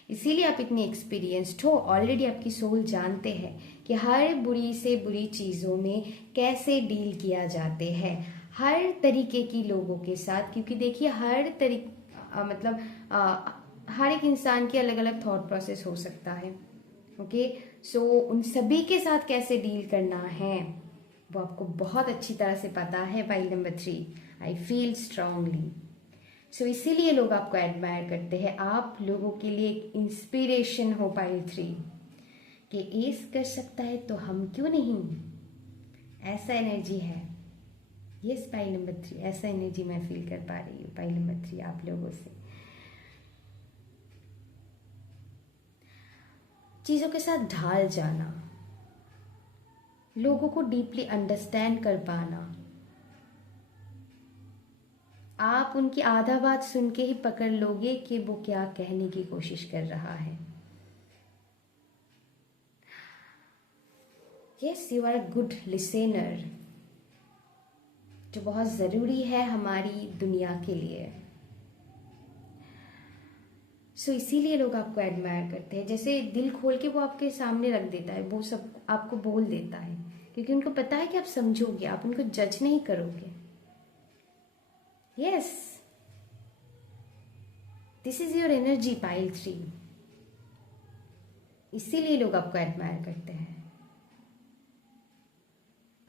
इसीलिए आप इतने एक्सपीरियंस्ड हो। ऑलरेडी आपकी सोल जानते हैं कि हर बुरी से बुरी चीज़ों में कैसे डील किया जाते हैं, हर तरीके की लोगों के साथ। क्योंकि देखिए हर मतलब हर एक इंसान की अलग अलग थॉट प्रोसेस हो सकता है। ओके, सो उन सभी के साथ कैसे डील करना है वो आपको बहुत अच्छी तरह से पता है pile number 3। I feel strongly. So इसीलिए लोग आपको एडमायर करते हैं। आप लोगों के लिए एक इंस्पिरेशन हो पाइल 3, कि एस कर सकता है तो हम क्यों नहीं, ऐसा एनर्जी है। यस पाइल नंबर 3, ऐसा एनर्जी मैं फील कर पा रही हूँ पाइल नंबर 3 आप लोगों से। चीज़ों के साथ ढाल जाना, लोगों को डीपली अंडरस्टैंड कर पाना, आप उनकी आधा बात सुन के ही पकड़ लोगे कि वो क्या कहने की कोशिश कर रहा है। Yes, you are a good listener, जो बहुत ज़रूरी है हमारी दुनिया के लिए। सो इसीलिए लोग आपको एडमायर करते हैं। जैसे दिल खोल के वो आपके सामने रख देता है, वो सब आपको बोल देता है, क्योंकि उनको पता है कि आप समझोगे, आप उनको जज नहीं करोगे। Yes, this is your energy pile 3, इसीलिए लोग आपको एडमायर करते हैं।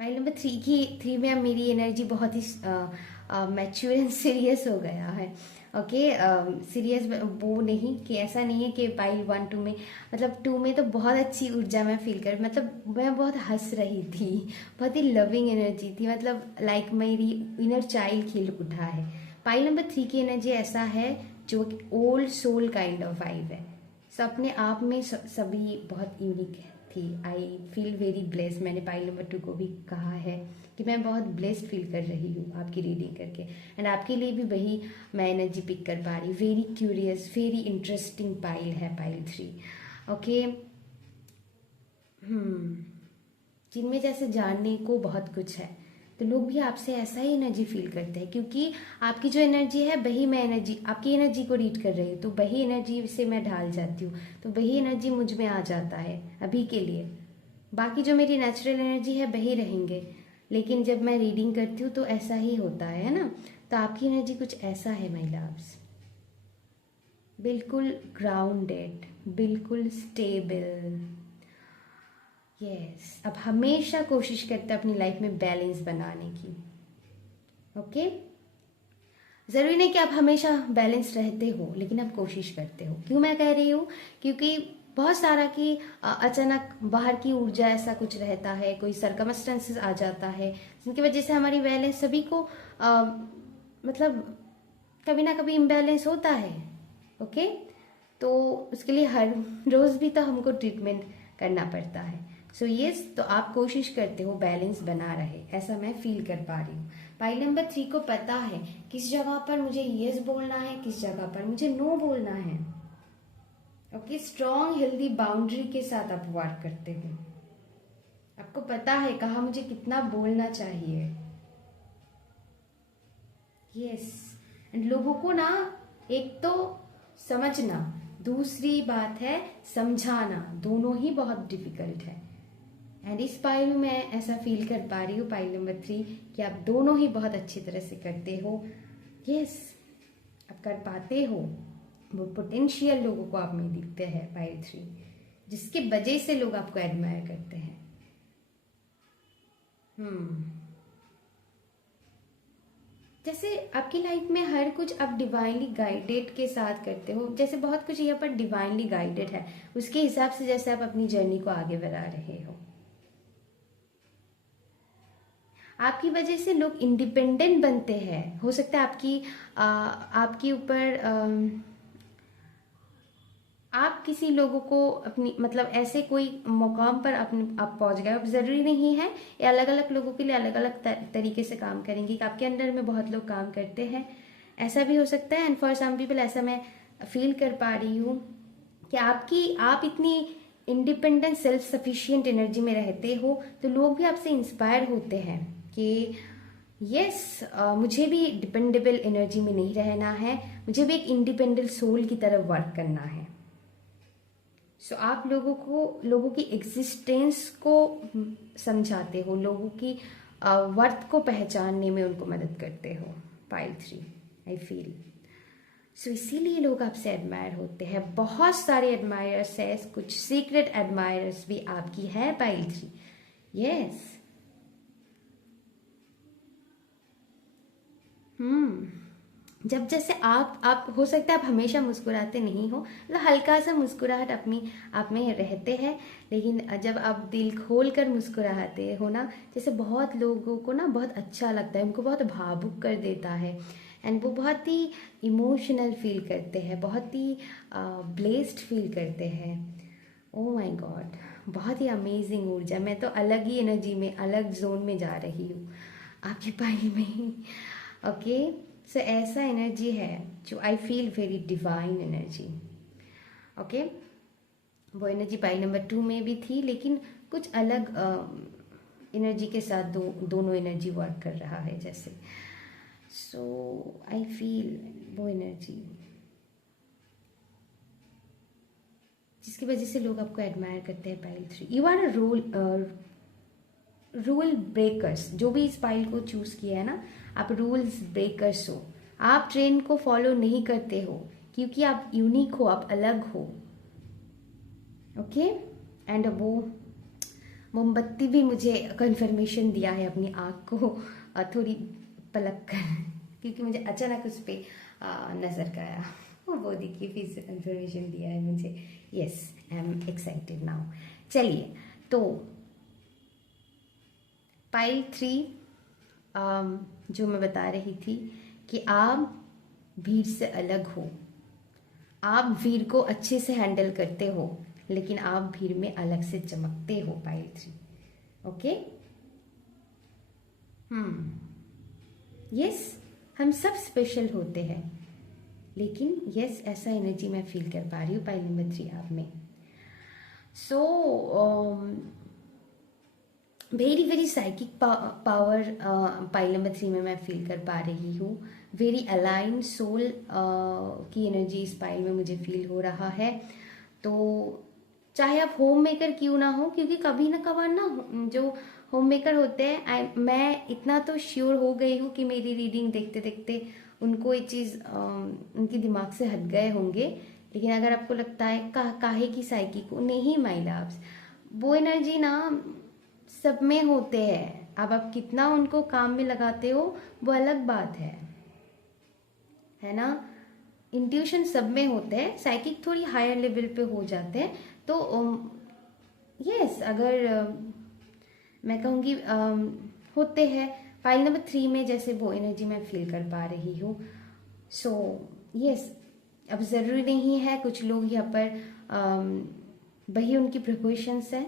पाइल नंबर 3 में अब मेरी एनर्जी बहुत ही मैच्योर एंड सीरियस हो गया है। ओके, सीरियस वो नहीं कि ऐसा नहीं है कि पाइल 1 2 में, मतलब 2 में तो बहुत अच्छी ऊर्जा मैं फील कर, मतलब मैं बहुत हंस रही थी, बहुत ही लविंग एनर्जी थी, मतलब लाइक मेरी इनर चाइल्ड खिल उठा है। पाइल नंबर 3 की एनर्जी ऐसा है जो old soul kind of vibe है। सब अपने आप में सभी बहुत यूनिक थी। आई फील वेरी ब्लेस्ड, मैंने पाइल नंबर 2 को भी कहा है कि मैं बहुत ब्लेस्ड फील कर रही हूँ आपकी रीडिंग करके, एंड आपके लिए भी वही मैं एनर्जी पिक कर पा रही। Very curious, very interesting pile है पाइल 3। ओके, जिनमें जैसे जानने को बहुत कुछ है, तो लोग भी आपसे ऐसा ही एनर्जी फील करते हैं, क्योंकि आपकी जो एनर्जी है वही मैं एनर्जी, आपकी एनर्जी को रीड कर रही हूँ, तो वही एनर्जी से मैं ढाल जाती हूँ, तो वही एनर्जी मुझ में आ जाता है अभी के लिए। बाकी जो मेरी नेचुरल एनर्जी है वही रहेंगे, लेकिन जब मैं रीडिंग करती हूँ तो ऐसा ही होता है ना। तो आपकी एनर्जी कुछ ऐसा है माय लव्स, बिल्कुल ग्राउंडेड, बिल्कुल स्टेबल। यस, अब हमेशा कोशिश करते हैं अपनी लाइफ में बैलेंस बनाने की। ओके, ज़रूरी नहीं कि आप हमेशा बैलेंस रहते हो, लेकिन आप कोशिश करते हो। क्यों मैं कह रही हूँ, क्योंकि बहुत सारा कि अचानक बाहर की ऊर्जा ऐसा कुछ रहता है, कोई सरकमस्टेंसेस आ जाता है जिनकी वजह से हमारी बैलेंस सभी को मतलब कभी ना कभी इम्बैलेंस होता है। ओके, तो उसके लिए हर रोज़ भी तो हमको ट्रीटमेंट करना पड़ता है। सो यस, तो आप कोशिश करते हो बैलेंस बना रहे, ऐसा मैं फील कर पा रही हूँ। पाइल नंबर 3 को पता है किस जगह पर मुझे यस बोलना है, किस जगह पर मुझे नो बोलना है। ओके, स्ट्रॉन्ग हेल्दी बाउंड्री के साथ आप वर्क करते हो, आपको पता है कहाँ मुझे कितना बोलना चाहिए। यस, एंड लोगों को ना, एक तो समझना, दूसरी बात है समझाना, दोनों ही बहुत डिफिकल्ट है। एंड इस पाइल में मैं ऐसा फील कर पा रही हूँ, पाइल नंबर 3, कि आप दोनों ही बहुत अच्छी तरह से करते हो। यस, आप कर पाते हो, वो पोटेंशियल लोगों को आप में दिखते हैं पाइल 3, जिसके वजह से लोग आपको एडमायर करते हैं। जैसे आपकी लाइफ में हर कुछ आप डिवाइनली गाइडेड के साथ करते हो, जैसे बहुत कुछ यहाँ पर डिवाइनली गाइडेड है, उसके हिसाब से जैसे आप अपनी जर्नी को आगे बढ़ा रहे हो। आपकी वजह से लोग इंडिपेंडेंट बनते हैं। हो सकता है आपके ऊपर आप किसी लोगों को अपनी, मतलब ऐसे कोई मुकाम पर आप पहुंच गए। अब ज़रूरी नहीं है, ये अलग अलग लोगों के लिए अलग अलग तरीके से काम करेंगे, कि आपके अंडर में बहुत लोग काम करते हैं, ऐसा भी हो सकता है। एंड फॉर सम पीपल ऐसा मैं फील कर पा रही हूँ कि आप इतनी इंडिपेंडेंट सेल्फ सफिशिएंट एनर्जी में रहते हो, तो लोग भी आपसे इंस्पायर होते हैं कि यस, मुझे भी डिपेंडेबल एनर्जी में नहीं रहना है, मुझे भी एक इंडिपेंडेंट सोल की तरफ वर्क करना है। सो आप लोगों की एग्जिस्टेंस को समझाते हो, लोगों की वर्थ को पहचानने में उनको मदद करते हो। पाइल 3 आई फील, सो इसीलिए लोग आपसे एडमायर होते हैं। बहुत सारे एडमायर्स है, कुछ सीक्रेट एडमायर्स भी आपकी है पाइल 3। यस, जब जैसे आप हो सकता है आप हमेशा मुस्कुराते नहीं हो, मतलब हल्का सा मुस्कुराहट अपनी आप में रहते हैं, लेकिन जब आप दिल खोल कर मुस्कुराते हो ना, जैसे बहुत लोगों को ना बहुत अच्छा लगता है, उनको बहुत भावुक कर देता है, एंड वो बहुत ही इमोशनल फील करते हैं, बहुत ही ब्लेस्ड फील करते हैं। ओह माय गॉड, बहुत ही अमेजिंग ऊर्जा। मैं तो अलग ही एनर्जी में, अलग जोन में जा रही हूँ आपकी पाई में। ओके, सो ऐसा एनर्जी है जो आई feel very divine energy. Okay, वो एनर्जी पाई नंबर 2 में भी थी, लेकिन कुछ अलग एनर्जी के साथ दोनों एनर्जी वर्क कर रहा है जैसे। सो आई फील वो एनर्जी जिसकी वजह से लोग आपको एडमायर करते हैं। Pile 3, you are a rule breakers. जो भी इस पाइल को चूज किया है ना, आप रूल्स ब्रेकर्स हो। आप ट्रेंड को फॉलो नहीं करते हो, क्योंकि आप यूनिक हो, आप अलग हो। ओके, एंड वो मोमबत्ती भी मुझे कंफर्मेशन दिया है अपनी आँख को थोड़ी पलक कर क्योंकि मुझे अचानक उस पर नज़र गया। वो देखिए फिर से कंफर्मेशन दिया है मुझे। Yes, I am excited now. चलिए, तो पाइल 3 जो मैं बता रही थी कि आप भीड़ से अलग हो, आप भीड़ को अच्छे से हैंडल करते हो, लेकिन आप भीड़ में अलग से चमकते हो। Pile 3, okay. यस, हम सब स्पेशल होते हैं, लेकिन यस, ऐसा एनर्जी मैं फील कर पा रही हूँ पाइल नंबर 3 आप में। So very very psychic power pile number 3 में मैं फील कर पा रही हूँ। वेरी अलाइन सोल की एनर्जी इस पाइल में मुझे फील हो रहा है। तो चाहे आप होम मेकर क्यों ना हो, क्योंकि कभी ना कभार ना जो होम मेकर होते हैं, मैं इतना तो श्योर हो गई हूँ कि मेरी रीडिंग देखते देखते उनको ये चीज़ उनके दिमाग से हट गए होंगे। लेकिन अगर आपको लगता है काहे की साइकी को, नहीं माय लव्स, वो एनर्जी ना सब में होते हैं। अब आप कितना उनको काम में लगाते हो वो अलग बात है ना। इंट्यूशन सब में होते हैं, साइकिक थोड़ी हायर लेवल पे हो जाते हैं। तो यस, अगर मैं कहूँगी होते हैं पाइल नंबर 3 में, जैसे वो एनर्जी मैं फील कर पा रही हूँ। सो यस, अब ज़रूरी नहीं है, कुछ लोग यहाँ पर वही उनकी प्रोफेशंस है,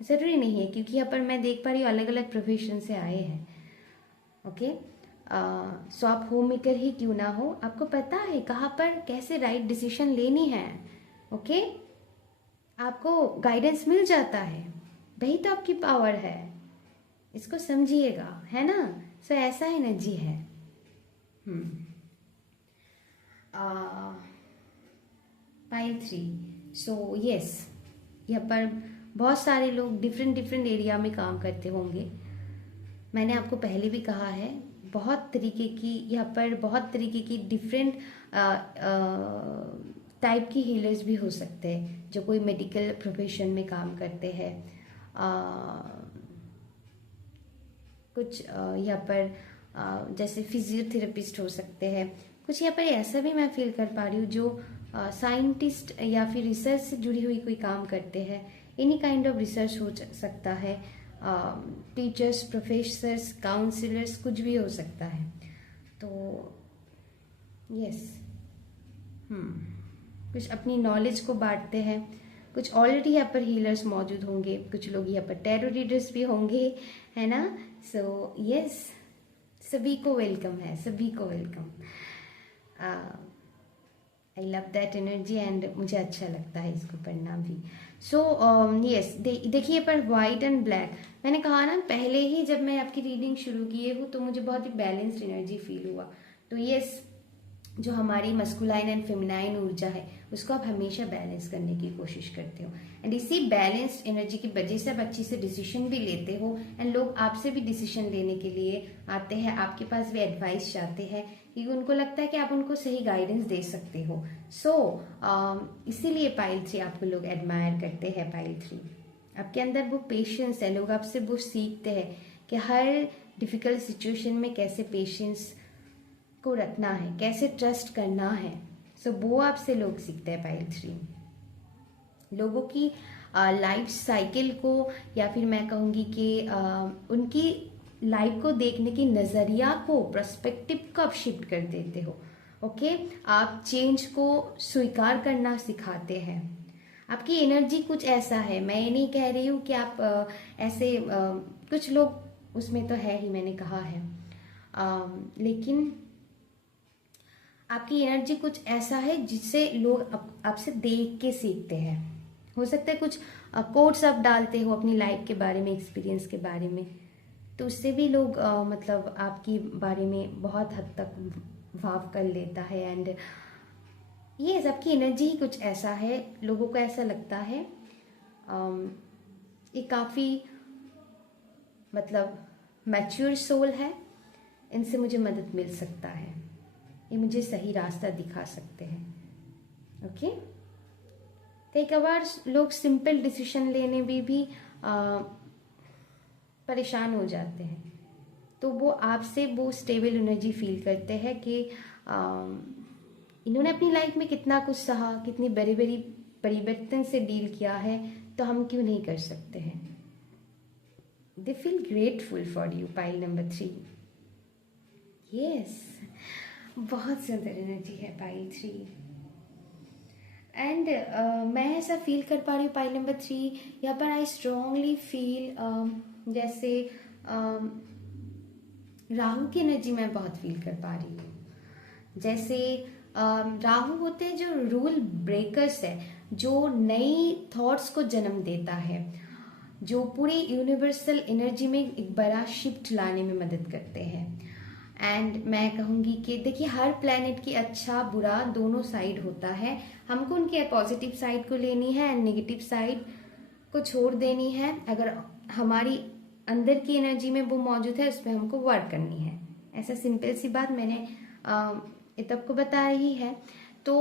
ज़रूरी नहीं है, क्योंकि यहाँ पर मैं देख पा रही हूँ अलग अलग प्रोफेशन से आए हैं। ओके, सो आप होम मेकर ही क्यों ना हो, आपको पता है कहाँ पर कैसे राइट डिसीजन लेनी है। ओके, आपको गाइडेंस मिल जाता है, वही तो आपकी पावर है, इसको समझिएगा, है ना। सो ऐसा एनर्जी है। पाइल 3, सो यस, यहाँ पर बहुत सारे लोग डिफरेंट डिफरेंट एरिया में काम करते होंगे। मैंने आपको पहले भी कहा है, बहुत तरीके की यहाँ पर बहुत तरीके की डिफरेंट टाइप की हीलर्स भी हो सकते हैं, जो कोई मेडिकल प्रोफेशन में काम करते हैं। कुछ यहाँ पर जैसे फिजियोथेरेपिस्ट हो सकते हैं। कुछ यहाँ पर ऐसा भी मैं फील कर पा रही हूँ जो साइंटिस्ट या फिर रिसर्च से जुड़ी हुई कोई काम करते हैं। एनी काइंड ऑफ रिसर्च हो सकता है, टीचर्स, प्रोफेसर्स, काउंसलर्स, कुछ भी हो सकता है। तो यस, कुछ अपनी नॉलेज को बांटते हैं। कुछ ऑलरेडी यहाँ पर हीलर्स मौजूद होंगे, कुछ लोग यहाँ पर टैरो रीडर्स भी होंगे, है ना। सो यस, सभी को वेलकम है, सभी को welcome. I love that energy and मुझे अच्छा लगता है इसको पढ़ना भी। सो यस, देखिए पर वाइट एंड ब्लैक, मैंने कहा ना पहले ही जब मैं आपकी रीडिंग शुरू किए हूँ तो मुझे बहुत ही बैलेंस्ड एनर्जी फील हुआ। तो यस, जो हमारी मस्कुलाइन एंड फेमिनाइन ऊर्जा है उसको आप हमेशा बैलेंस करने की कोशिश करते हो, एंड इसी बैलेंस्ड एनर्जी की वजह से आप अच्छी से डिसीजन भी लेते हो, एंड लोग आपसे भी डिसीजन लेने के लिए आते हैं, आपके पास भी एडवाइस चाहते हैं, क्योंकि उनको लगता है कि आप उनको सही गाइडेंस दे सकते हो। सो इसीलिए पाइल 3 आपको लोग एडमायर करते हैं। पाइल 3 आपके अंदर वो पेशेंस है, लोग आपसे वो सीखते हैं कि हर डिफिकल्ट सिचुएशन में कैसे पेशेंस को रखना है, कैसे ट्रस्ट करना है। सो वो आपसे लोग सीखते हैं। पाइल 3 लोगों की लाइफ साइकिल को, या फिर मैं कहूँगी कि उनकी लाइफ को देखने की नज़रिया को, पर्सपेक्टिव को आप शिफ्ट कर देते हो। ओके, आप चेंज को स्वीकार करना सिखाते हैं। आपकी एनर्जी कुछ ऐसा है, मैं ये नहीं कह रही हूँ कि आप ऐसे कुछ लोग उसमें तो है ही, मैंने कहा है, लेकिन आपकी एनर्जी कुछ ऐसा है जिससे लोग आपसे देख के सीखते हैं। हो सकता है कुछ कोट्स आप डालते हो अपनी लाइफ के बारे में, एक्सपीरियंस के बारे में, तो उससे भी लोग मतलब आपकी बारे में बहुत हद तक भाव कर लेता है। एंड ये सबकी एनर्जी ही कुछ ऐसा है, लोगों को ऐसा लगता है ये काफ़ी मतलब मैच्योर सोल है, इनसे मुझे मदद मिल सकता है, ये मुझे सही रास्ता दिखा सकते हैं। ओके, कई बार लोग सिंपल डिसीजन लेने में भी परेशान हो जाते हैं, तो वो आपसे वो स्टेबल एनर्जी फील करते हैं कि इन्होंने अपनी लाइफ में कितना कुछ सहा, कितनी बड़ी बड़ी परिवर्तन से डील किया है, तो हम क्यों नहीं कर सकते हैं। They feel grateful for you, pile number 3। Yes, बहुत सुंदर एनर्जी है पाइल 3। एंड मैं ऐसा फील कर पा रही हूँ पाइल नंबर 3, यहाँ पर आई स्ट्रांगली फील जैसे राहु की एनर्जी मैं बहुत फील कर पा रही हूँ। जैसे राहु होते हैं जो रूल ब्रेकर्स है, जो नई थॉट्स को जन्म देता है, जो पूरी यूनिवर्सल एनर्जी में एक बड़ा शिफ्ट लाने में मदद करते हैं। एंड मैं कहूँगी कि देखिए, हर प्लेनेट की अच्छा बुरा दोनों साइड होता है, हमको उनके पॉजिटिव साइड को लेनी है एंड नेगेटिव साइड को छोड़ देनी है। अगर हमारी अंदर की एनर्जी में वो मौजूद है, उस पर हमको वर्क करनी है। ऐसा सिंपल सी बात मैंने तब को बता रही है। तो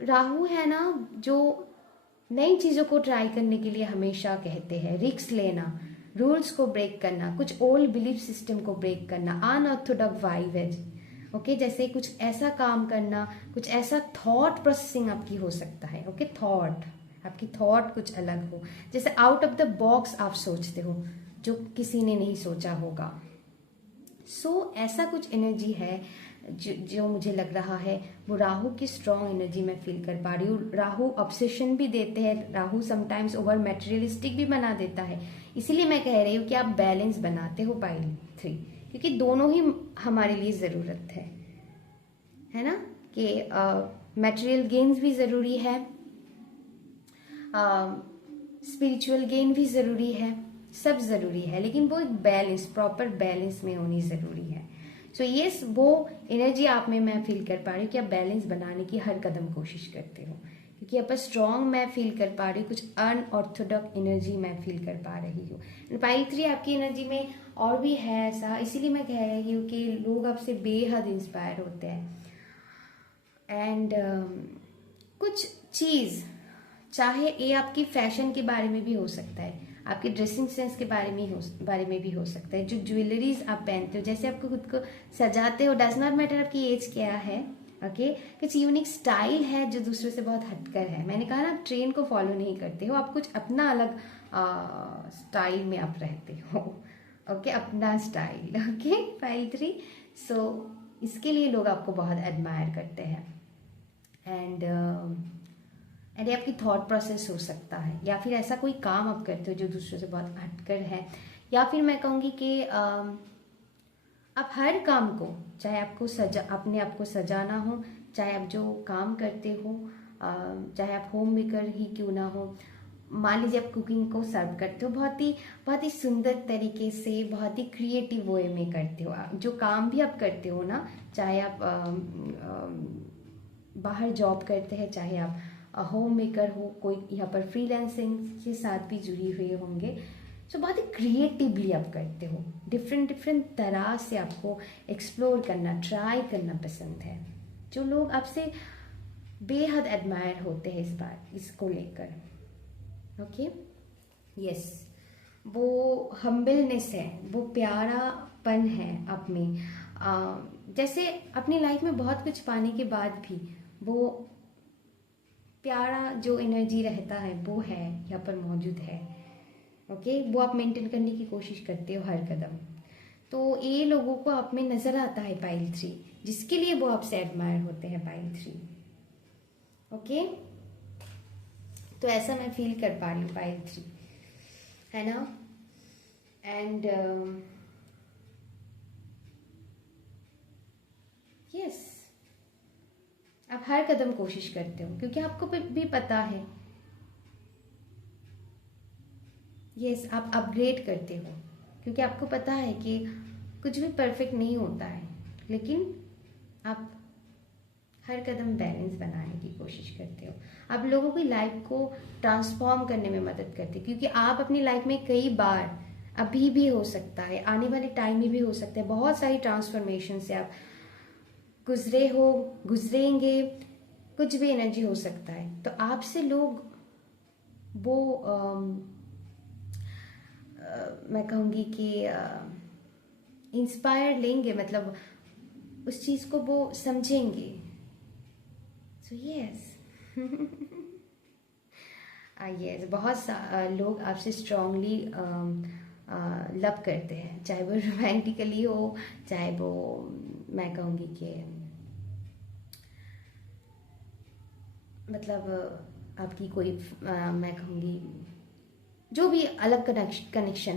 राहु है ना, जो नई चीज़ों को ट्राई करने के लिए हमेशा कहते हैं, रिस्क लेना, रूल्स को ब्रेक करना, कुछ ओल्ड बिलीफ सिस्टम को ब्रेक करना, अनऑर्थोडॉक्स वाइवेज, ओके, जैसे कुछ ऐसा काम करना, कुछ ऐसा थॉट प्रोसेसिंग आपकी हो सकता है, ओके, थॉट, आपकी थॉट कुछ अलग हो, जैसे आउट ऑफ द बॉक्स आप सोचते हो जो किसी ने नहीं सोचा होगा। सो ऐसा कुछ एनर्जी है जो मुझे लग रहा है, वो राहु की स्ट्रॉन्ग एनर्जी मैं फील कर पा रही हूँ। राहु ऑब्सेशन भी देते हैं, राहु समटाइम्स ओवर मटेरियलिस्टिक भी बना देता है। इसीलिए मैं कह रही हूँ कि आप बैलेंस बनाते हो पाइल 3, क्योंकि दोनों ही हमारे लिए ज़रूरत है ना, कि मटेरियल गेन्स भी ज़रूरी है, स्पिरिचुअल गेन भी ज़रूरी है, सब ज़रूरी है, लेकिन वो एक बैलेंस, प्रॉपर बैलेंस में होनी ज़रूरी है। सो यस, वो एनर्जी आप में मैं फील कर पा रही हूँ कि आप बैलेंस बनाने की हर कदम कोशिश करते हो, क्योंकि आप स्ट्रॉन्ग मैं फील कर पा रही हूँ, कुछ अनऑर्थोडॉक्स एनर्जी मैं फील कर पा रही हूँ। पाइल 3 आपकी एनर्जी में और भी है ऐसा, इसीलिए मैं कह रही हूँ कि लोग आपसे बेहद इंस्पायर होते हैं। एंड कुछ चीज़, चाहे ये आपकी फैशन के बारे में भी हो सकता है, आपके ड्रेसिंग सेंस के बारे में भी हो सकता है, जो ज्वेलरीज आप पहनते हो, जैसे आपको खुद को सजाते हो, डज नॉट मैटर आपकी एज क्या है, ओके, कुछ यूनिक स्टाइल है जो दूसरों से बहुत हटकर है। मैंने कहा ना, आप ट्रेंड को फॉलो नहीं करते हो, आप कुछ अपना अलग स्टाइल में आप रहते हो, ओके, अपना स्टाइल, ओके, पाइल 3। सो इसके लिए लोग आपको बहुत एडमायर करते हैं। एंड ये आपकी थॉट प्रोसेस हो सकता है, या फिर ऐसा कोई काम आप करते हो जो दूसरों से बहुत हटकर है, या फिर मैं कहूँगी कि आप हर काम को, चाहे आपको अपने आप को सजाना हो, चाहे आप जो काम करते हो, चाहे आप होम मेकर ही क्यों ना हो, मान लीजिए आप कुकिंग को सर्व करते हो, बहुत ही सुंदर तरीके से, बहुत ही क्रिएटिव वे में करते हो। जो काम भी आप करते हो ना, चाहे आप बाहर जॉब करते हैं, चाहे आप होम मेकर हो, कोई यहाँ पर फ्रीलांसिंग के साथ भी जुड़ी हुए होंगे, सो बहुत ही क्रिएटिवली आप करते हो, डिफरेंट तरह से आपको एक्सप्लोर करना, ट्राई करना पसंद है, जो लोग आपसे बेहद एडमायर होते हैं इसको लेकर, ओके, यस, वो हम्बलनेस है, वो प्यारापन है आप में। जैसे अपनी लाइफ में बहुत कुछ पाने के बाद भी वो प्यारा जो एनर्जी रहता है वो है यहाँ पर मौजूद है, ओके, वो आप मेंटेन करने की कोशिश करते हो हर कदम। तो ये लोगों को आप में नजर आता है पाइल 3, जिसके लिए वो आपसे एडमायर होते हैं पाइल 3, ओके। तो ऐसा मैं फील कर पा रही हूँ पाइल 3, है ना। एंड यस, आप हर कदम कोशिश करते हो, क्योंकि आपको भी पता है, यस, आप अपग्रेड करते हो, क्योंकि आपको पता है कि कुछ भी परफेक्ट नहीं होता है, लेकिन आप हर कदम बैलेंस बनाने की कोशिश करते हो। आप लोगों की लाइफ को ट्रांसफॉर्म करने में मदद करते हो, क्योंकि आप अपनी लाइफ में कई बार, अभी भी हो सकता है, आने वाले टाइम में भी हो सकता है, बहुत सारी ट्रांसफॉर्मेशन से आप गुजरेंगे, कुछ भी एनर्जी हो सकता है। तो आपसे लोग वो मैं कहूँगी कि इंस्पायर लेंगे, मतलब उस चीज़ को वो समझेंगे। सो यस यस, बहुत लोग आपसे स्ट्रांगली लव करते हैं, चाहे वो रोमांटिकली हो, चाहे वो मैं कहूँगी कि मतलब आपकी कोई मैं कहूँगी जो भी अलग कनेक्शन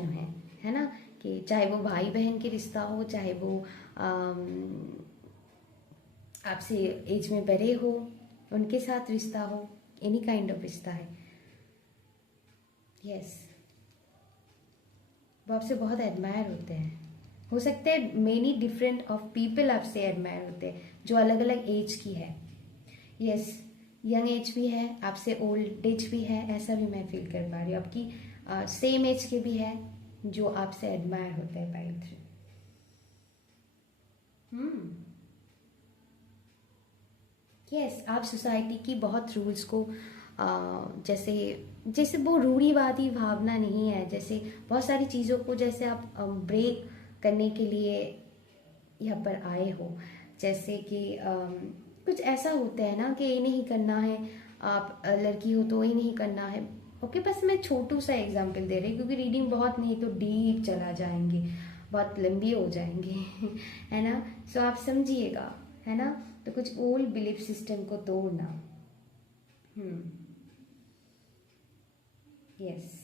है ना, कि चाहे वो भाई बहन के रिश्ता हो, चाहे वो आपसे एज में बड़े हो उनके साथ रिश्ता हो, एनी काइंड ऑफ रिश्ता है। यस, वो आपसे बहुत एडमायर होते हैं। हो सकते हैं मेनी डिफरेंट ऑफ पीपल आपसे एडमायर होते हैं, जो अलग अलग एज की है। यस, यंग एज भी है, आपसे ओल्ड एज भी है, ऐसा भी मैं फील कर पा रही हूँ। आपकी सेम एज के भी है जो आपसे एडमायर होते हैं पाइल 3। यस, आप सोसाइटी की बहुत रूल्स को जैसे जैसे वो रूढ़िवादी भावना नहीं है, जैसे बहुत सारी चीज़ों को जैसे आप ब्रेक करने के लिए यहाँ पर आए हो। जैसे कि कुछ ऐसा होता है ना कि ये नहीं करना है, आप लड़की हो तो ये नहीं करना है। ओके, बस मैं छोटू सा एग्जांपल दे रही हूँ क्योंकि रीडिंग बहुत नहीं तो डीप चला जाएंगे, बहुत लंबी हो जाएंगे है ना। सो आप समझिएगा, है ना। तो कुछ ओल्ड बिलीफ सिस्टम को तोड़ना। Yes,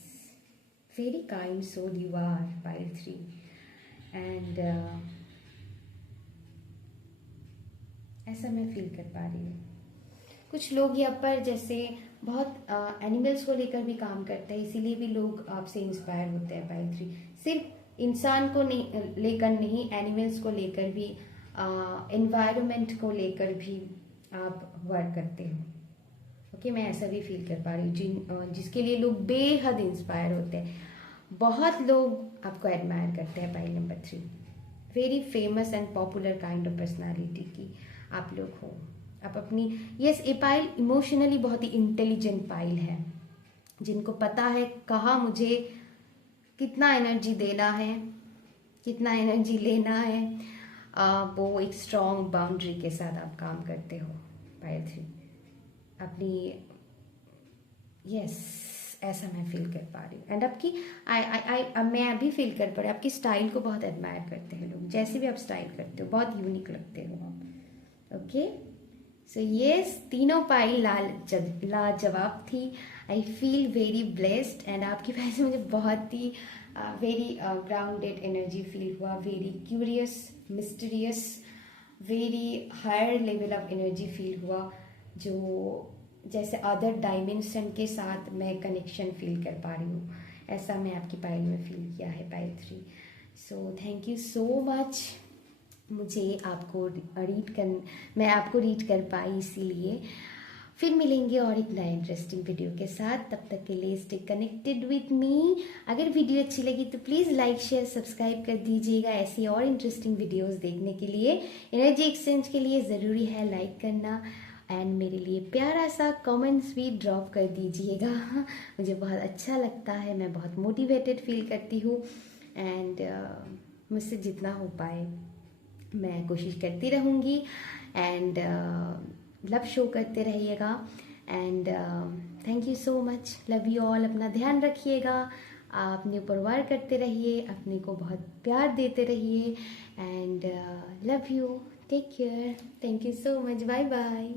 very kind soul you are pile 3 and ऐसा मैं फील कर पा रही हूँ। कुछ लोग यहाँ पर जैसे बहुत एनिमल्स को लेकर भी काम करते हैं, इसीलिए भी लोग आपसे इंस्पायर होते हैं पाइल 3। सिर्फ इंसान को नहीं लेकर नहीं, एनिमल्स को लेकर भी, एनवायरनमेंट को लेकर भी आप वर्क करते हो। ओके, मैं ऐसा भी फील कर पा रही हूँ, जिसके लिए लोग बेहद इंस्पायर होते हैं। बहुत लोग आपको एडमायर करते हैं pile number 3। Very famous and popular kind of personality की आप लोग हो। आप अपनी यस, ये पाइल इमोशनली बहुत ही इंटेलिजेंट पाइल है, जिनको पता है कहाँ मुझे कितना एनर्जी देना है, कितना एनर्जी लेना है। वो एक स्ट्रॉन्ग बाउंड्री के साथ आप काम करते हो पाइल 3 अपनी। यस, ऐसा मैं फील कर पा रही हूँ। एंड आपकी मैं अभी फील कर पा रही हूँ, आपकी स्टाइल को बहुत एडमायर करते हैं लोग। जैसे भी आप स्टाइल करते हो बहुत यूनिक लगते हो आप। ओके, सो यस, तीनों पाइल लाजवाब थी। I feel very blessed and आपकी वजह से मुझे बहुत ही वेरी ग्राउंडेड एनर्जी फील हुआ, very curious, mysterious, very higher level of energy feel हुआ, जो जैसे अदर डायमेंशन के साथ मैं कनेक्शन फील कर पा रही हूँ। ऐसा मैं आपकी पाइल में फील किया है pile 3। So thank you so much. मुझे आपको मैं आपको रीड कर पाई, इसीलिए फिर मिलेंगे और एक नए इंटरेस्टिंग वीडियो के साथ। तब तक के लिए स्टे कनेक्टेड विथ मी। अगर वीडियो अच्छी लगी तो प्लीज़ लाइक शेयर सब्सक्राइब कर दीजिएगा। ऐसी और इंटरेस्टिंग वीडियोस देखने के लिए, एनर्जी एक्सचेंज के लिए ज़रूरी है लाइक करना, एंड मेरे लिए प्यारा सा कमेंट्स भी ड्रॉप कर दीजिएगा। मुझे बहुत अच्छा लगता है, मैं बहुत मोटिवेटेड फील करती हूँ। एंड मुझसे जितना हो पाए मैं कोशिश करती रहूँगी। एंड लव शो करते रहिएगा। And thank you so much, love you all. अपना ध्यान रखिएगा, अपने ऊपर वार करते रहिए, अपने को बहुत प्यार देते रहिए। And love you, take care, thank you so much, bye bye.